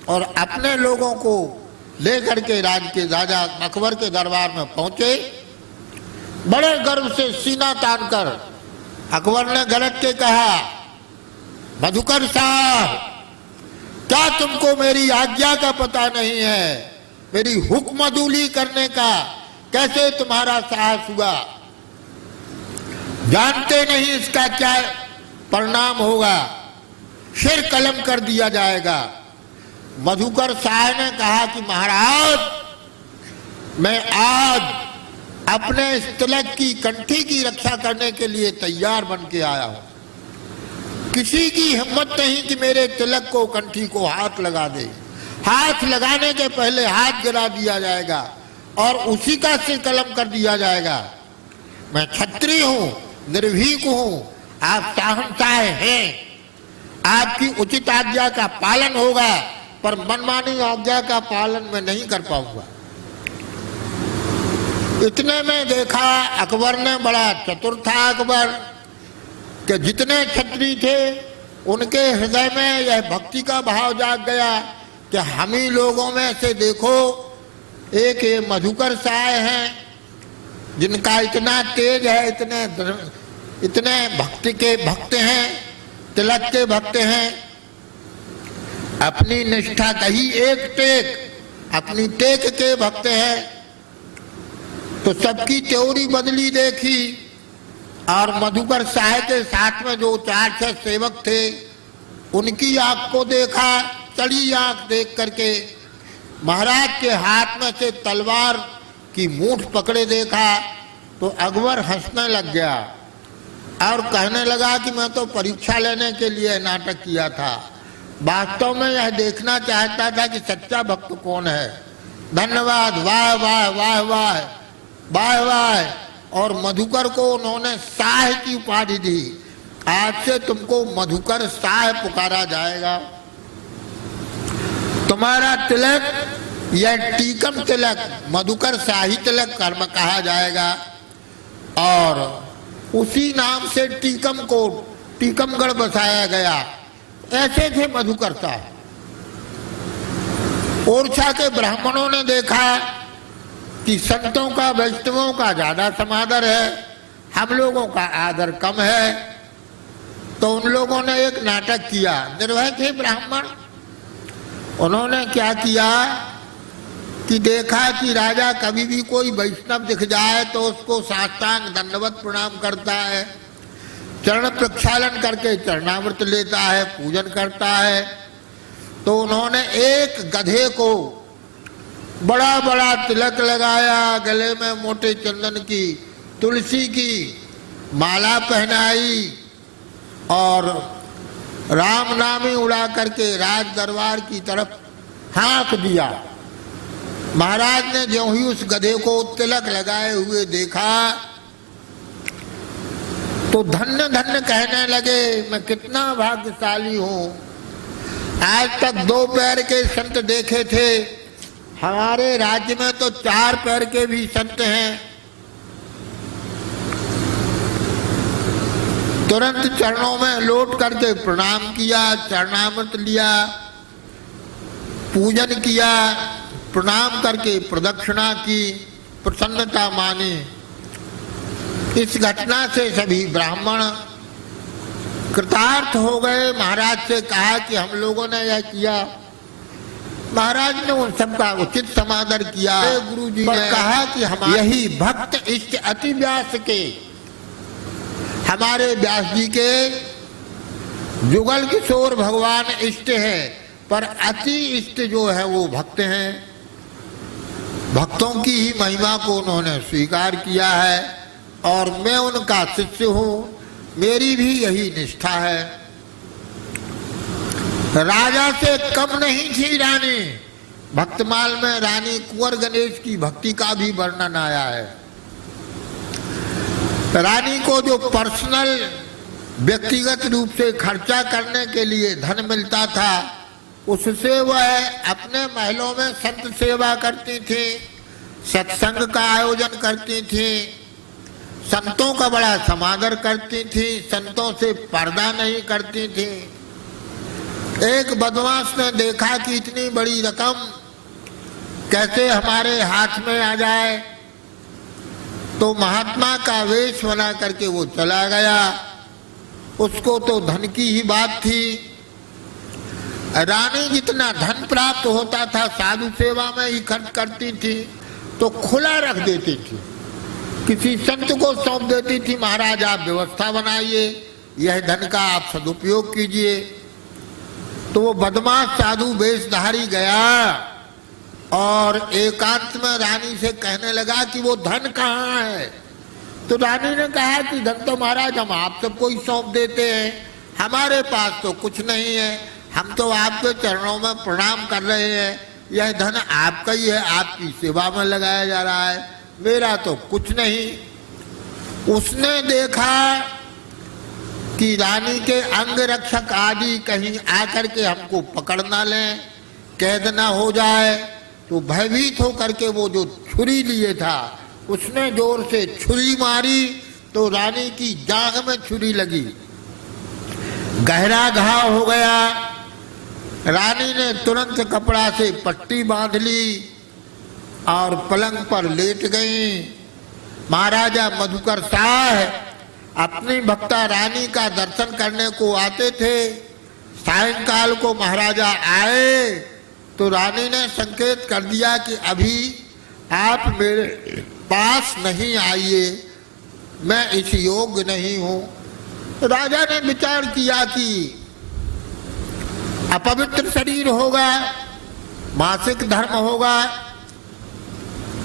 और अपने लोगों को लेकर के राजा अकबर के दरबार में पहुंचे। बड़े गर्व से सीना तान कर अकबर ने गरज के कहा, मधुकर साहब, क्या तुमको मेरी आज्ञा का पता नहीं है? मेरी हुक्मदूली करने का कैसे तुम्हारा साहस हुआ? जानते नहीं इसका क्या परिणाम होगा? सिर कलम कर दिया जाएगा। मधुकर शाह ने कहा कि महाराज, मैं आज अपने इस तिलक की कंठी की रक्षा करने के लिए तैयार बन के आया हूं। किसी की हिम्मत नहीं कि मेरे तिलक को, कंठी को हाथ लगा दे। हाथ लगाने के पहले हाथ गिरा दिया जाएगा और उसी का सिर कलम कर दिया जाएगा। मैं क्षत्रिय हूं, निर्भीक हूं, आप शहंशाह हैं, आपकी उचित आज्ञा का पालन होगा, पर मनमानी आज्ञा का पालन मैं नहीं कर पाऊंगा। इतने में देखा अकबर ने, बड़ा चतुर था अकबर, कि जितने क्षत्रिय थे उनके हृदय में यह भक्ति का भाव जाग गया कि हम ही लोगों में से देखो एक ये मधुकर शाह हैं जिनका इतना तेज है, इतने भक्ति के भक्त हैं, तिलक के भक्त हैं। अपनी निष्ठा कही एक टेक, अपनी टेक के भक्त हैं। तो सबकी त्योरी बदली देखी, और मधुकर शाह के साथ में जो 4-6 सेवक थे उनकी आंख को देखा, चढ़ी आंख देख करके महाराज के हाथ में से तलवार की मूठ पकड़े देखा तो अकबर हंसने लग गया और कहने लगा कि मैं तो परीक्षा लेने के लिए नाटक किया था, वास्तव में यह देखना चाहता था कि सच्चा भक्त कौन है। धन्यवाद, वाह वाह वाह वाह वाह वाह। और मधुकर को उन्होंने शाह की उपाधि दी। आज से तुमको मधुकर शाह पुकारा जाएगा। तुम्हारा तिलक, यह टीकम तिलक, मधुकर शाही तिलक कर्म कहा जाएगा। और उसी नाम से टीकम को टीकमगढ़ बसाया गया। ऐसे थे मधुकर शाह। ओरछा के ब्राह्मणों ने देखा कि संतों का, वैष्णवों का ज्यादा समादर है, हम लोगों का आदर कम है। तो उन लोगों ने एक नाटक किया। निर्भय थे ब्राह्मण। उन्होंने क्या किया कि देखा कि राजा कभी भी कोई वैष्णव दिख जाए तो उसको साष्टांग दंडवत प्रणाम करता है, चरण प्रक्षालन करके चरणामृत लेता है, पूजन करता है। तो उन्होंने एक गधे को बड़ा बड़ा तिलक लगाया, गले में मोटे चंदन की, तुलसी की माला पहनाई और राम नामी उड़ा करके राज दरबार की तरफ हाँक दिया। महाराज ने जो ही उस गधे को तिलक लगाए हुए देखा तो धन्य धन्य कहने लगे, मैं कितना भाग्यशाली हूं। आज तक 2 पैर के संत देखे थे, हमारे राज्य में तो 4 पैर के भी संत हैं। तुरंत चरणों में लौट करके प्रणाम किया, चरणामृत लिया, पूजन किया, प्रणाम करके प्रदक्षिणा की, प्रसन्नता मानी। इस घटना से सभी ब्राह्मण कृतार्थ हो गए। महाराज से कहा कि हम लोगों ने यह किया। महाराज ने उन सबका उचित समादर किया। गुरु जी ने कहा कि हम यही भक्त इष्ट अति व्यास के, हमारे व्यास जी के जुगल किशोर भगवान इष्ट है, पर अति इष्ट जो है वो भक्त हैं। भक्तों की ही महिमा को उन्होंने स्वीकार किया है और मैं उनका शिष्य हूँ, मेरी भी यही निष्ठा है। राजा से कम नहीं थी रानी। भक्तमाल में रानी कुंवर गणेश की भक्ति का भी वर्णन आया है। रानी को जो पर्सनल व्यक्तिगत रूप से खर्चा करने के लिए धन मिलता था, उससे वह अपने महलों में संत सेवा करती थी, सत्संग का आयोजन करती थी, संतों का बड़ा समादर करती थी, संतों से पर्दा नहीं करती थी। एक बदमाश ने देखा कि इतनी बड़ी रकम कैसे हमारे हाथ में आ जाए, तो महात्मा का वेश बना करके वो चला गया। उसको तो धन की ही बात थी। रानी जितना धन प्राप्त होता था साधु सेवा में ही खर्च करती थी, तो खुला रख देती थी, किसी संत को सौंप देती थी, महाराज आप व्यवस्था बनाइए, यह धन का आप सदुपयोग कीजिए। तो वो बदमाश साधु वेशधारी गया और एकांत में रानी से कहने लगा कि वो धन कहाँ है। तो रानी ने कहा कि धन तो महाराज हम आप सबको ही सौंप देते हैं, हमारे पास तो कुछ नहीं है, हम तो आपके चरणों में प्रणाम कर रहे हैं, यह धन आपका ही है, आपकी सेवा में लगाया जा रहा है, मेरा तो कुछ नहीं। उसने देखा कि रानी के अंग रक्षक आदि कहीं आकर के हमको पकड़ ना लें, कैद ना हो जाए, तो भयभीत होकर के वो जो छुरी लिए था उसने जोर से छुरी मारी, तो रानी की जांघ में छुरी लगी, गहरा घाव हो गया। रानी ने तुरंत कपड़ा से पट्टी बांध ली और पलंग पर लेट गई। महाराजा मधुकर शाह अपनी भक्ता रानी का दर्शन करने को आते थे। सायंकाल को महाराजा आए तो रानी ने संकेत कर दिया कि अभी आप मेरे पास नहीं आइए, मैं इस योग्य नहीं हूँ। राजा ने विचार किया कि अपवित्र शरीर होगा, मासिक धर्म होगा,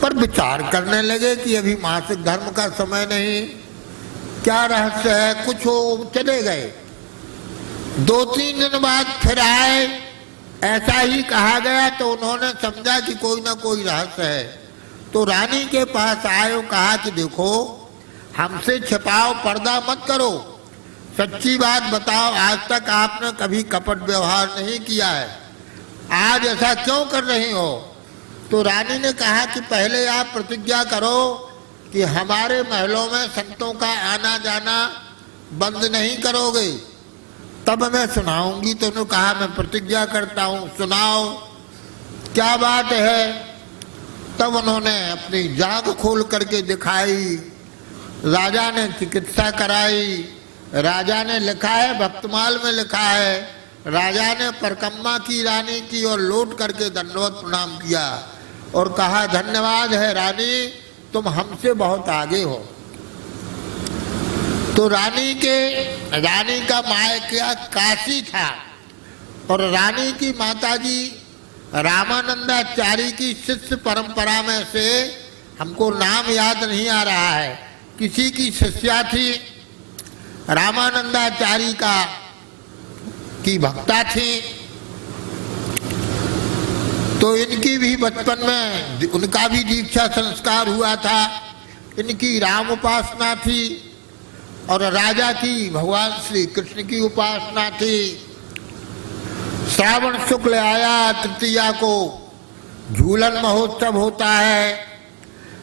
पर विचार करने लगे कि अभी मासिक धर्म का समय नहीं, क्या रहस्य है, कुछ हो, चले गए। 2-3 दिन बाद फिर आए, ऐसा ही कहा गया, तो उन्होंने समझा कि कोई ना कोई रहस्य है। तो रानी के पास आए और कहा कि देखो हमसे छिपाओ, पर्दा मत करो, सच्ची बात बताओ, आज तक आपने कभी कपट व्यवहार नहीं किया है, आज ऐसा क्यों कर रही हो। तो रानी ने कहा कि पहले आप प्रतिज्ञा करो कि हमारे महलों में संतों का आना जाना बंद नहीं करोगे, तब मैं सुनाऊंगी। तो उन्होंने कहा मैं प्रतिज्ञा करता हूँ, सुनाओ क्या बात है। तब उन्होंने अपनी जांघ खोल करके दिखाई। राजा ने चिकित्सा कराई। राजा ने लिखा है, भक्तमाल में लिखा है, राजा ने परकम्मा की रानी की और लौट करके दंडवत प्रणाम किया और कहा धन्यवाद है रानी, तुम हमसे बहुत आगे हो। तो रानी का मायका काशी था और रानी की माताजी रामानंदाचारी की शिष्य परंपरा में से हमको नाम याद नहीं आ रहा है, किसी की शिष्या थी, रामानंदाचारी की भक्ता थी। तो इनकी भी बचपन में उनका भी दीक्षा संस्कार हुआ था। इनकी राम उपासना थी और राजा की भगवान श्री कृष्ण की उपासना थी। श्रावण शुक्ल आया, तृतीया को झूलन महोत्सव होता है।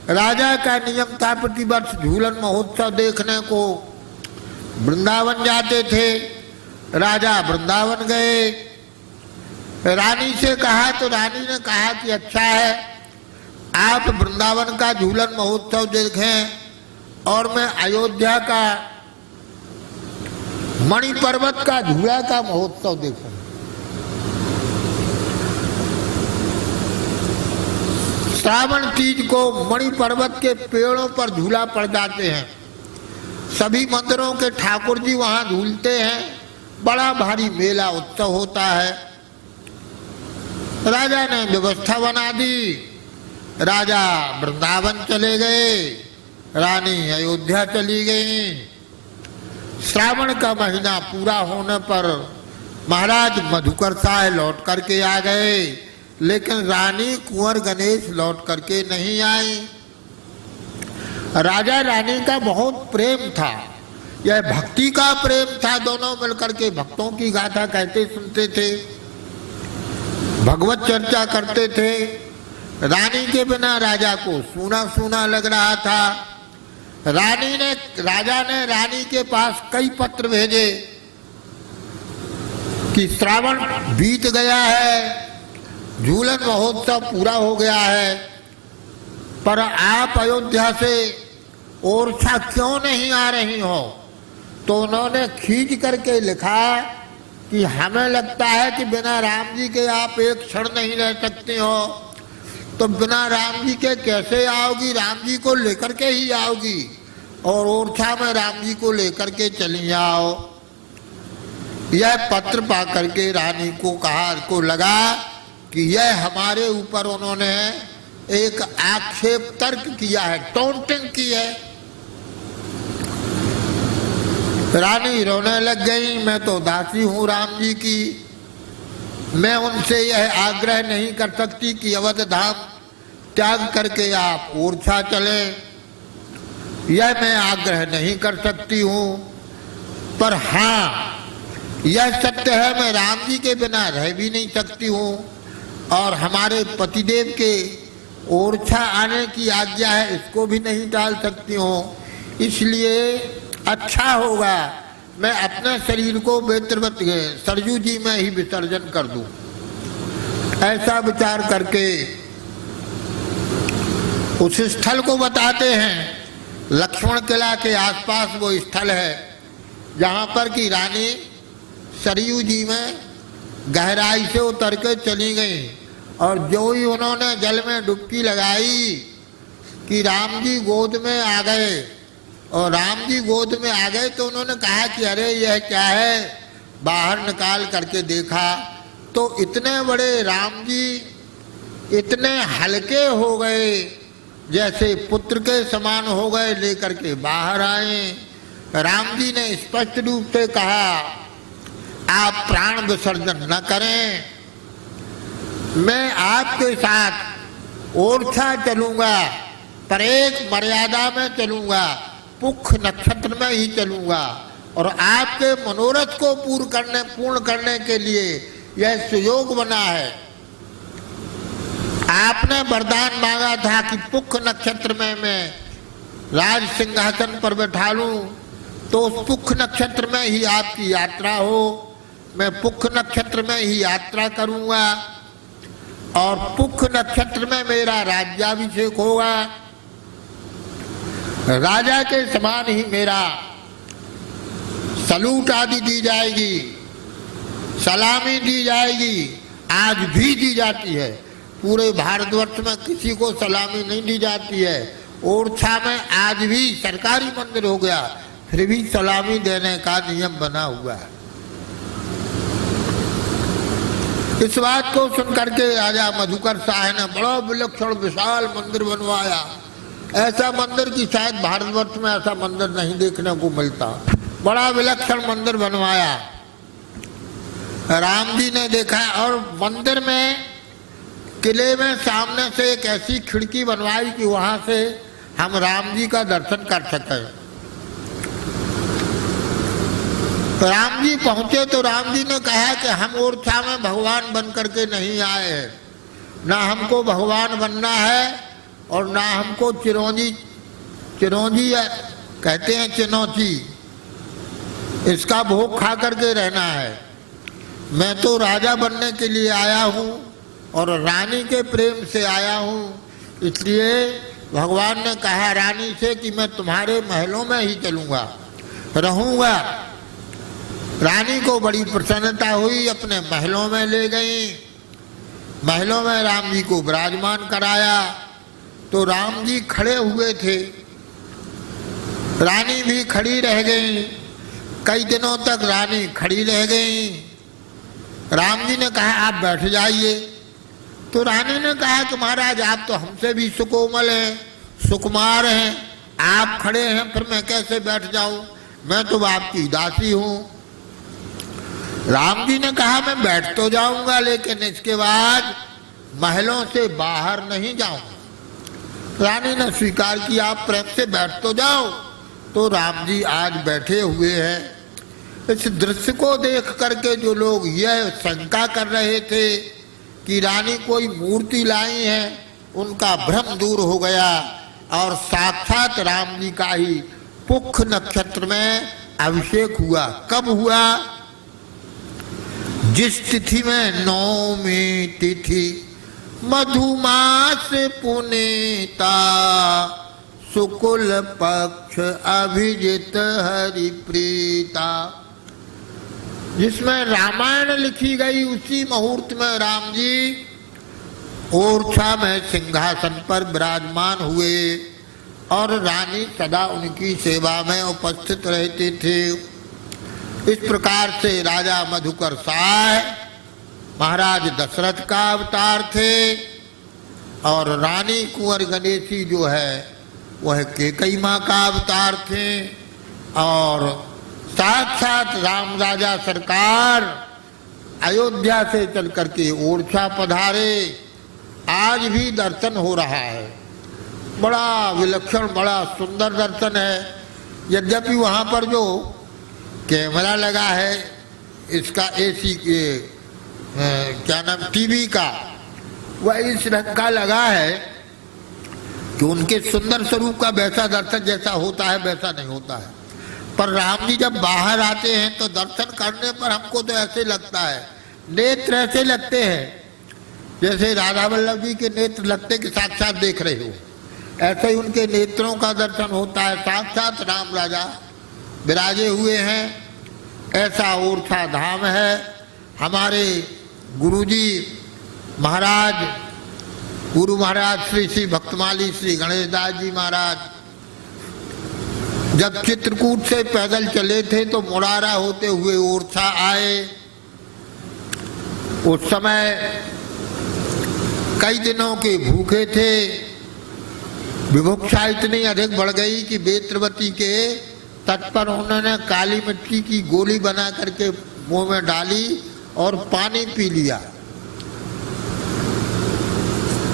राजा का नियम था प्रतिवर्ष झूलन महोत्सव देखने को। वृंदावन जाते थे। राजा वृंदावन गए, रानी से कहा तो रानी ने कहा कि अच्छा है, आप वृंदावन का झूलन महोत्सव देखें और मैं अयोध्या का मणि पर्वत का झूला का महोत्सव देखूं। श्रावण तीज को मणि पर्वत के पेड़ों पर झूला पड़ जाते हैं, सभी मंदिरों के ठाकुर जी वहां झूलते हैं, बड़ा भारी मेला उत्सव होता है। राजा ने व्यवस्था बना दी, राजा वृंदावन चले गए, रानी अयोध्या चली गई। श्रावण का महीना पूरा होने पर महाराज मधुकर साय लौट करके आ गए, लेकिन रानी कुंवर गणेश लौट करके नहीं आई। राजा रानी का बहुत प्रेम था, यह भक्ति का प्रेम था। दोनों मिलकर के भक्तों की गाथा कहते सुनते थे, भगवत चर्चा करते थे। रानी के बिना राजा को सूना सूना लग रहा था। राजा ने रानी के पास कई पत्र भेजे कि श्रावण बीत गया है, झूलन महोत्सव पूरा हो गया है, पर आप अयोध्या से ओरछा क्यों नहीं आ रही हो। तो उन्होंने खींच करके लिखा कि हमें लगता है कि बिना राम जी के आप एक क्षण नहीं रह सकते हो, तो बिना राम जी के कैसे आओगी, राम जी को लेकर के ही आओगी, और ओरछा में राम जी को लेकर के चली आओ। यह पत्र पा करके रानी को लगा कि यह हमारे ऊपर उन्होंने एक आक्षेप तर्क किया है, टॉन्टिंग की है। रानी रोने लग गई, मैं तो दासी हूँ राम जी की, मैं उनसे यह आग्रह नहीं कर सकती कि अवध धाम त्याग करके आप ओरछा चले, यह मैं आग्रह नहीं कर सकती हूँ। पर हाँ, यह सत्य है मैं राम जी के बिना रह भी नहीं सकती हूँ, और हमारे पतिदेव के ओरछा आने की आज्ञा है, इसको भी नहीं टाल सकती हूँ। इसलिए अच्छा होगा मैं अपने शरीर को बेत्रवत सरयू जी में ही विसर्जन कर दूं। ऐसा विचार करके उस स्थल को बताते हैं, लक्ष्मण किला के आसपास वो स्थल है जहाँ पर कि रानी सरयू जी में गहराई से उतर के चली गई, और जो ही उन्होंने जल में डुबकी लगाई कि राम जी गोद में आ गए, और राम जी गोद में आ गए तो उन्होंने कहा कि अरे यह क्या है। बाहर निकाल करके देखा तो इतने बड़े राम जी इतने हल्के हो गए, जैसे पुत्र के समान हो गए, लेकर के बाहर आए। राम जी ने स्पष्ट रूप से कहा, आप प्राण विसर्जन न करें, मैं आपके साथ ओरछा चलूंगा, पर एक मर्यादा में चलूंगा, पुख नक्षत्र में ही चलूंगा, और आपके मनोरथ को पूर्ण करने के लिए यह सुयोग बना है। आपने वरदान मांगा था कि पुख नक्षत्र में मैं राज सिंहासन पर बैठा लूं, तो उस पुख नक्षत्र में ही आपकी यात्रा हो। मैं पुख नक्षत्र में ही यात्रा करूंगा, और पुख नक्षत्र में मेरा राज्याभिषेक होगा। राजा के समान ही मेरा सलूट आदि दी जाएगी, सलामी दी जाएगी, आज भी दी जाती है। पूरे भारतवर्ष में किसी को सलामी नहीं दी जाती है। ओरछा में आज भी सरकारी मंदिर हो गया, फिर भी सलामी देने का नियम बना हुआ है। इस बात को सुनकर के राजा मधुकर शाह ने बड़ा विलक्षण विशाल मंदिर बनवाया। ऐसा मंदिर की शायद भारतवर्ष में ऐसा मंदिर नहीं देखने को मिलता। बड़ा विलक्षण मंदिर बनवाया। राम जी ने देखा, और मंदिर में किले में सामने से एक ऐसी खिड़की बनवाई कि वहां से हम राम जी का दर्शन कर सके। तो राम जी पहुंचे तो राम जी ने कहा कि हम ओरछा में भगवान बन करके नहीं आए हैं, ना हमको भगवान बनना है, और ना हमको चिरौंजी कहते हैं, चिनौती इसका भोग खा करके रहना है। मैं तो राजा बनने के लिए आया हूँ और रानी के प्रेम से आया हूँ, इसलिए भगवान ने कहा रानी से कि मैं तुम्हारे महलों में ही चलूँगा, रहूँगा। रानी को बड़ी प्रसन्नता हुई, अपने महलों में ले गई। महलों में राम जी को विराजमान कराया तो राम जी खड़े हुए थे, रानी भी खड़ी रह गई। कई दिनों तक रानी खड़ी रह गई। राम जी ने कहा आप बैठ जाइए, तो रानी ने कहा कि महाराज आप तो हमसे भी सुकोमल हैं, सुकुमार हैं, आप खड़े हैं फिर मैं कैसे बैठ जाऊं, मैं तो आपकी दासी हूं। राम जी ने कहा मैं बैठ तो जाऊंगा लेकिन इसके बाद महलों से बाहर नहीं जाऊंगा। रानी ने स्वीकार किया, आप प्रेम से बैठ तो जाओ। तो राम जी आज बैठे हुए हैं। इस दृश्य को देख करके जो लोग यह शंका कर रहे थे कि रानी कोई मूर्ति लाई है, उनका भ्रम दूर हो गया और साक्षात राम जी का ही पुख नक्षत्र में अभिषेक हुआ। कब हुआ? जिस तिथि में नौमी तिथि मधुमास पुनीता सुकुल पक्ष अभिजित हरि प्रीता, जिसमें रामायण लिखी गई, उसी मुहूर्त में राम जी ओरछा में सिंहासन पर विराजमान हुए और रानी सदा उनकी सेवा में उपस्थित रहते थे। इस प्रकार से राजा मधुकर साय महाराज दशरथ का अवतार थे और रानी कुंवर गणेशी जो है वह कैकेयी माँ का अवतार थे। और साक्षात राम राजा सरकार अयोध्या से चल करके ओरछा पधारे। आज भी दर्शन हो रहा है, बड़ा विलक्षण बड़ा सुंदर दर्शन है। यद्यपि वहाँ पर जो कैमरा लगा है इसका एसी के क्या नाम टीवी का, वह इस रंग का लगा है कि उनके सुंदर स्वरूप का वैसा दर्शन जैसा होता है वैसा नहीं होता है। पर राम जी जब बाहर आते हैं तो दर्शन करने पर हमको तो ऐसे लगता है, नेत्र ऐसे लगते हैं जैसे राधा वल्लभ जी के नेत्र लगते कि साक्षात देख रहे हो, ऐसे ही उनके नेत्रों का दर्शन होता है। साक्षात राम राजा विराजे हुए हैं। ऐसा ओरछा धाम है। हमारे गुरुजी महाराज गुरु महाराज श्री श्री भक्तमाली श्री गणेश दास जी महाराज जब चित्रकूट से पैदल चले थे तो मुरारा होते हुए ओरछा आए। उस समय कई दिनों के भूखे थे, विभुक्षा इतनी अधिक बढ़ गई कि बेत्रवती के तट पर उन्होंने काली मिट्टी की गोली बना करके मुंह में डाली और पानी पी लिया।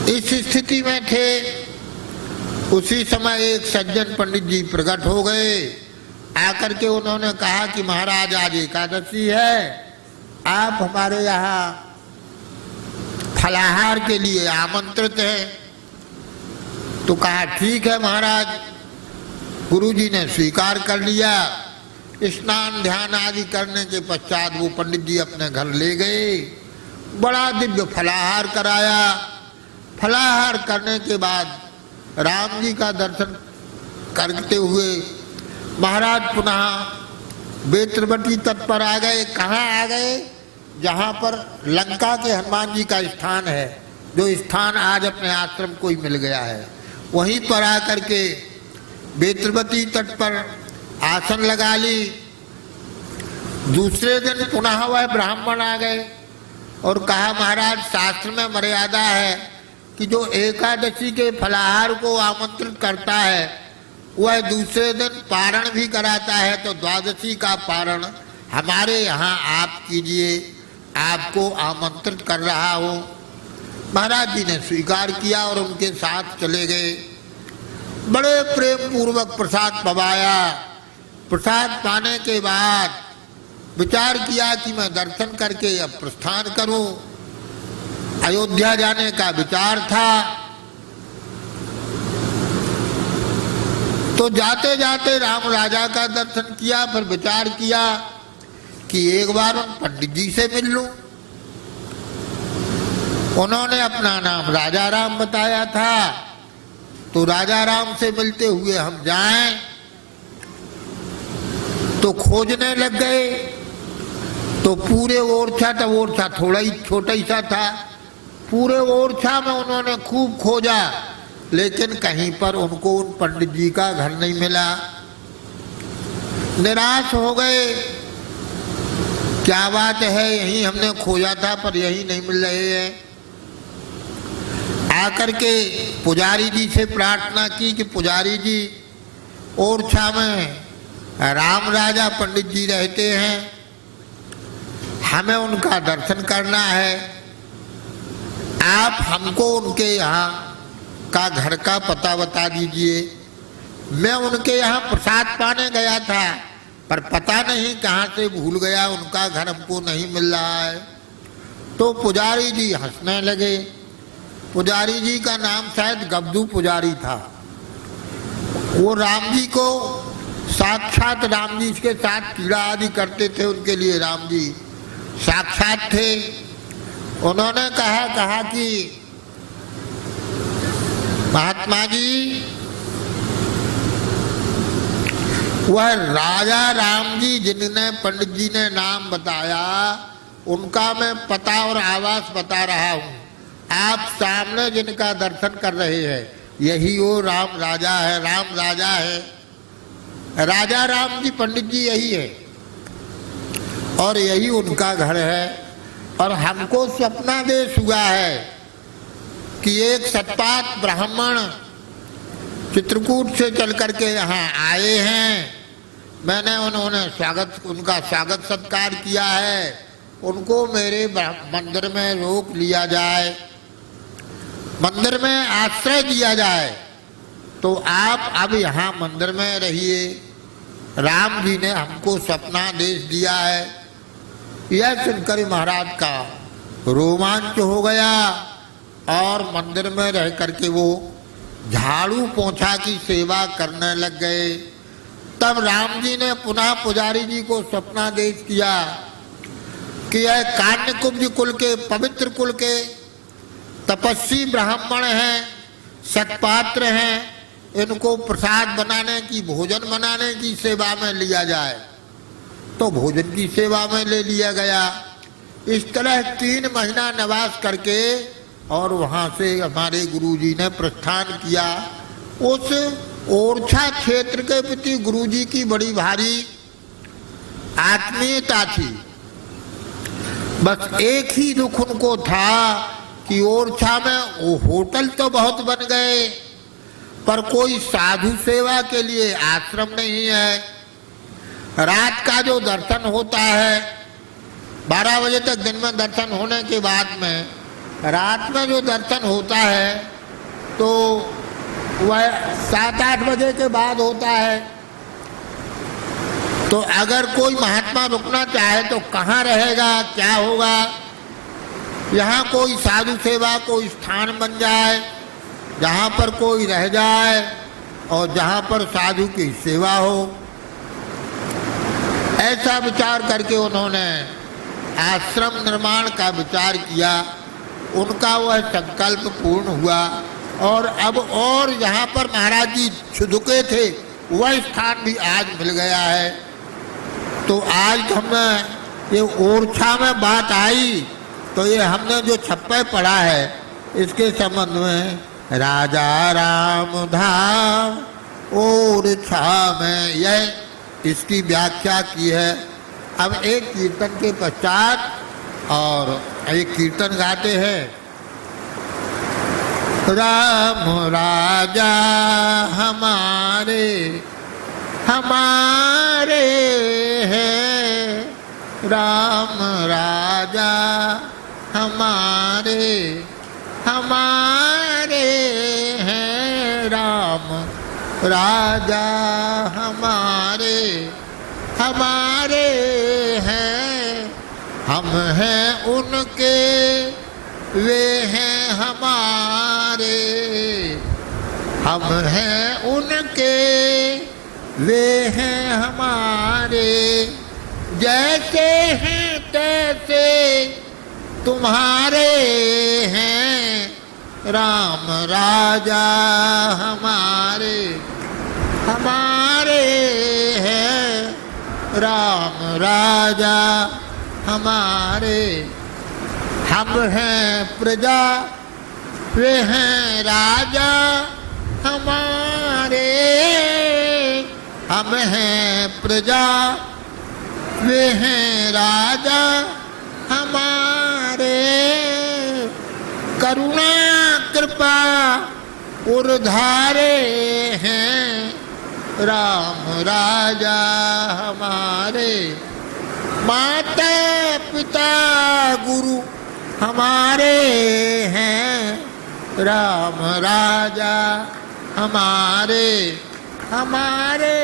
इस स्थिति में थे। उसी समय एक सज्जन पंडित जी प्रकट हो गए। आकर के उन्होंने कहा कि महाराज आज एकादशी है, आप हमारे यहाँ फलाहार के लिए आमंत्रित हैं। तो कहा ठीक है महाराज। गुरुजी ने स्वीकार कर लिया। स्नान ध्यान आदि करने के पश्चात वो पंडित जी अपने घर ले गए। बड़ा दिव्य फलाहार कराया। फलाहार करने के बाद राम जी का दर्शन करते हुए महाराज पुनः बेत्रवती तट पर आ गए। कहाँ आ गए? जहाँ पर लंका के हनुमान जी का स्थान है, जो स्थान आज अपने आश्रम को ही मिल गया है, वहीं पर आकर के बेत्रवती तट पर आसन लगा ली। दूसरे दिन पुनः वह ब्राह्मण आ गए और कहा महाराज शास्त्र में मर्यादा है कि जो एकादशी के फलाहार को आमंत्रित करता है वह दूसरे दिन पारण भी कराता है, तो द्वादशी का पारण हमारे यहाँ आप कीजिए, आपको आमंत्रित कर रहा हूँ। महाराज जी ने स्वीकार किया और उनके साथ चले गए। बड़े प्रेम पूर्वक प्रसाद पवाया। प्रसाद पाने के बाद विचार किया कि मैं दर्शन करके अब प्रस्थान करूं। अयोध्या जाने का विचार था। तो जाते जाते राम राजा का दर्शन किया, फिर विचार किया कि एक बार उन पंडित जी से मिल लूं। उन्होंने अपना नाम राजा राम बताया था, तो राजा राम से मिलते हुए हम जाएं। तो खोजने लग गए, तो पूरे ओरछा, तब ओरछा थोड़ा ही छोटा ही सा था, पूरे ओरछा में उन्होंने खूब खोजा, लेकिन कहीं पर उनको उन पंडित जी का घर नहीं मिला। निराश हो गए, क्या बात है, यही हमने खोजा था पर यही नहीं मिल रहे हैं। आकर के पुजारी जी से प्रार्थना की कि पुजारी जी, ओरछा में राम राजा पंडित जी रहते हैं, हमें उनका दर्शन करना है, आप हमको उनके यहाँ का घर का पता बता दीजिए। मैं उनके यहाँ प्रसाद पाने गया था, पर पता नहीं कहाँ से भूल गया, उनका घर हमको नहीं मिल रहा है। तो पुजारी जी हंसने लगे। पुजारी जी का नाम शायद गब्दू पुजारी था। वो राम जी को साक्षात राम जी के साथ क्रीड़ा आदि करते थे, उनके लिए राम जी साक्षात थे। उन्होंने कहा कि महात्मा जी, वह राजा राम जी जिन्हें पंडित जी ने नाम बताया, उनका मैं पता और आवास बता रहा हूँ। आप सामने जिनका दर्शन कर रहे हैं, यही वो राम राजा है, राम राजा है, राजा राम जी पंडित जी यही है, और यही उनका घर है। और हमको स्वप्नादेश हुआ है कि एक सतपात ब्राह्मण चित्रकूट से चल करके यहाँ आए हैं। मैंने उनका स्वागत सत्कार किया है, उनको मेरे मंदिर में रोक लिया जाए, मंदिर में आश्रय दिया जाए, तो आप अब यहाँ मंदिर में रहिए। राम जी ने हमको स्वप्नादेश दिया है। यह सुनकर महाराज का रोमांच हो गया और मंदिर में रह करके वो झाड़ू पोंछा की सेवा करने लग गए। तब राम जी ने पुनः पुजारी जी को स्वप्नादेश किया कि यह कान्यकुब्ज कुल के, पवित्र कुल के तपस्वी ब्राह्मण हैं, सत्पात्र हैं, इनको प्रसाद बनाने की, भोजन बनाने की सेवा में लिया जाए। तो भोजन की सेवा में ले लिया गया। इस तरह 3 महीना निवास करके और वहाँ से हमारे गुरुजी ने प्रस्थान किया। उस ओरछा क्षेत्र के प्रति गुरुजी की बड़ी भारी आत्मीयता थी। बस एक ही दुख उनको था कि ओरछा में होटल तो बहुत बन गए, पर कोई साधु सेवा के लिए आश्रम नहीं है। रात का जो दर्शन होता है 12 बजे तक, दिन में दर्शन होने के बाद में रात में जो दर्शन होता है तो वह 7-8 बजे के बाद होता है। तो अगर कोई महात्मा रुकना चाहे तो कहाँ रहेगा, क्या होगा। यहाँ कोई साधु सेवा कोई स्थान बन जाए जहाँ पर कोई रह जाए और जहाँ पर साधु की सेवा हो। ऐसा विचार करके उन्होंने आश्रम निर्माण का विचार किया। उनका वह संकल्प पूर्ण हुआ और अब और यहाँ पर महाराज जी छुदुके थे, वह स्थान भी आज मिल गया है। तो आज हमने ये ओरछा में बात आई तो ये हमने जो छप्पे पढ़ा है इसके संबंध में राजा राम धाम ओरछा में यह इसकी व्याख्या की है। अब एक कीर्तन के पश्चात और एक कीर्तन गाते हैं। राम राजा हमारे हमारे हैं, राम राजा हमारे हमारे हैं, राम राजा हमारे हमारे हैं। हम हैं उनके, वे हैं हमारे, हम हैं उनके, वे हैं हमारे, जैसे हैं तैसे तुम्हारे हैं राम राजा हमारे, हमारे हैं राम राजा हमारे। हम हैं प्रजा वे हैं राजा हमारे, हम हैं प्रजा वे हैं राजा हमारे। करुणा कृपा उर्धारे हैं राम राजा हमारे। माता पिता गुरु हमारे हैं राम राजा हमारे, हमारे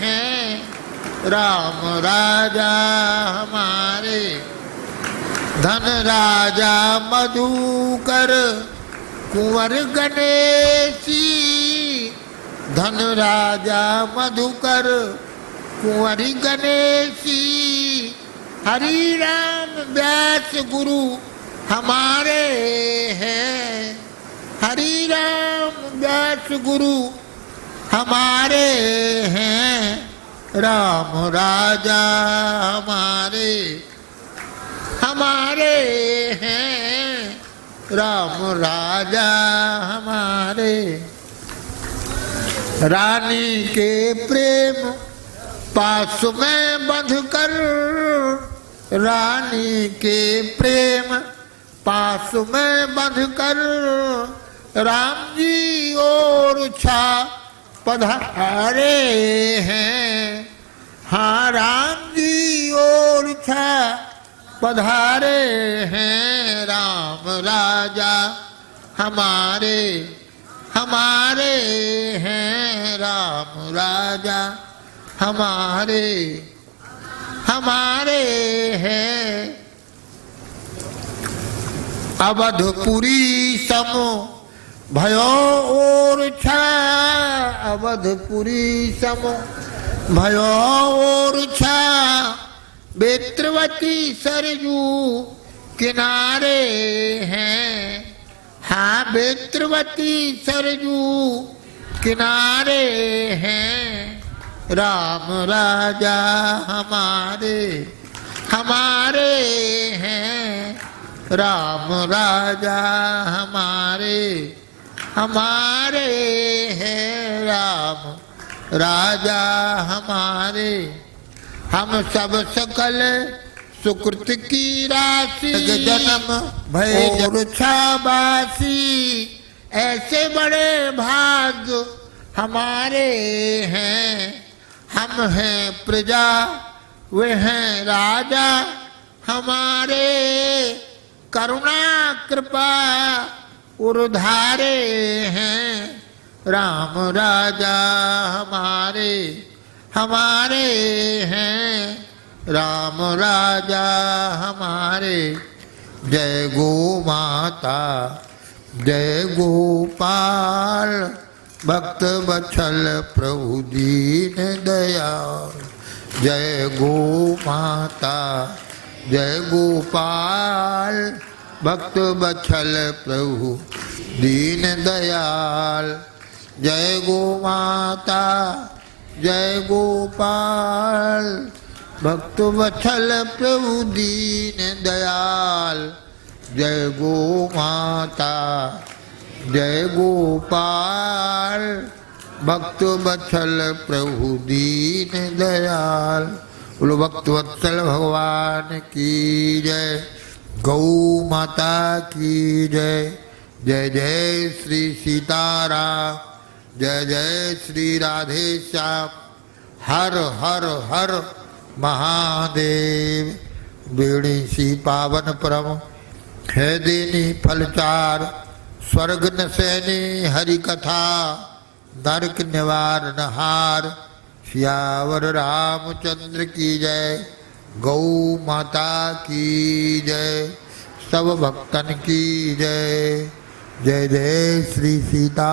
हैं राम राजा हमारे। धन राजा मधुकर कुंवर गणेशी, धन राजा मधुकर कुंवरी गणेशी। हरि राम व्यास गुरु हमारे हैं, हरि राम व्यास गुरु हमारे हैं राम राजा हमारे, हमारे हैं राम राजा हमारे। रानी के प्रेम पास में बंध कर, रानी के प्रेम पास में बंध कर राम जी और छा पधारे हैं। हाँ राम जी और छा पधारे हैं राम राजा हमारे, हमारे हैं राम राजा हमारे, हमारे हैं। अवधपुरी सम भयो और छा, अवधपुरी सम भयो और छा। बेत्रवती सरयू किनारे हैं, हाँ बेत्रवती सरयू किनारे हैं राम राजा हमारे, हमारे हैं राम राजा हमारे, हमारे हैं राम राजा हमारे। हम सब सकल सुकृत की राशि, जन्म भय वृक्षावासी। ऐसे बड़े भाग्य हमारे हैं, हम हैं प्रजा वे हैं राजा हमारे। करुणा कृपा उर्धारे हैं राम राजा हमारे, हमारे हैं राम राजा हमारे। जय गो माता जय गोपाल, भक्त वत्सल प्रभु दीन दयाल। जय गो माता जय गोपाल, भक्त वत्सल प्रभु दीन दयाल। जय गो माता जय गोपाल, भक्त वत्सल प्रभु दीन दयाल। जय गो माता जय गोपाल, भक्त वत्सल प्रभु दीन दयाल। बोलो भक्त वत्सल भगवान की जय, गौ माता की जय। जय जय श्री सीताराम, जय जय श्री राधे श्याम। हर हर हर महादेव। बेड़ी सी पावन परम है देनी फलचार, स्वर्ग न सैनी हरि कथा नरक निवारण हार। सियावर रामचंद्र की जय, गौ माता की जय, सब भक्तन की जय। जय जय श्री सीता।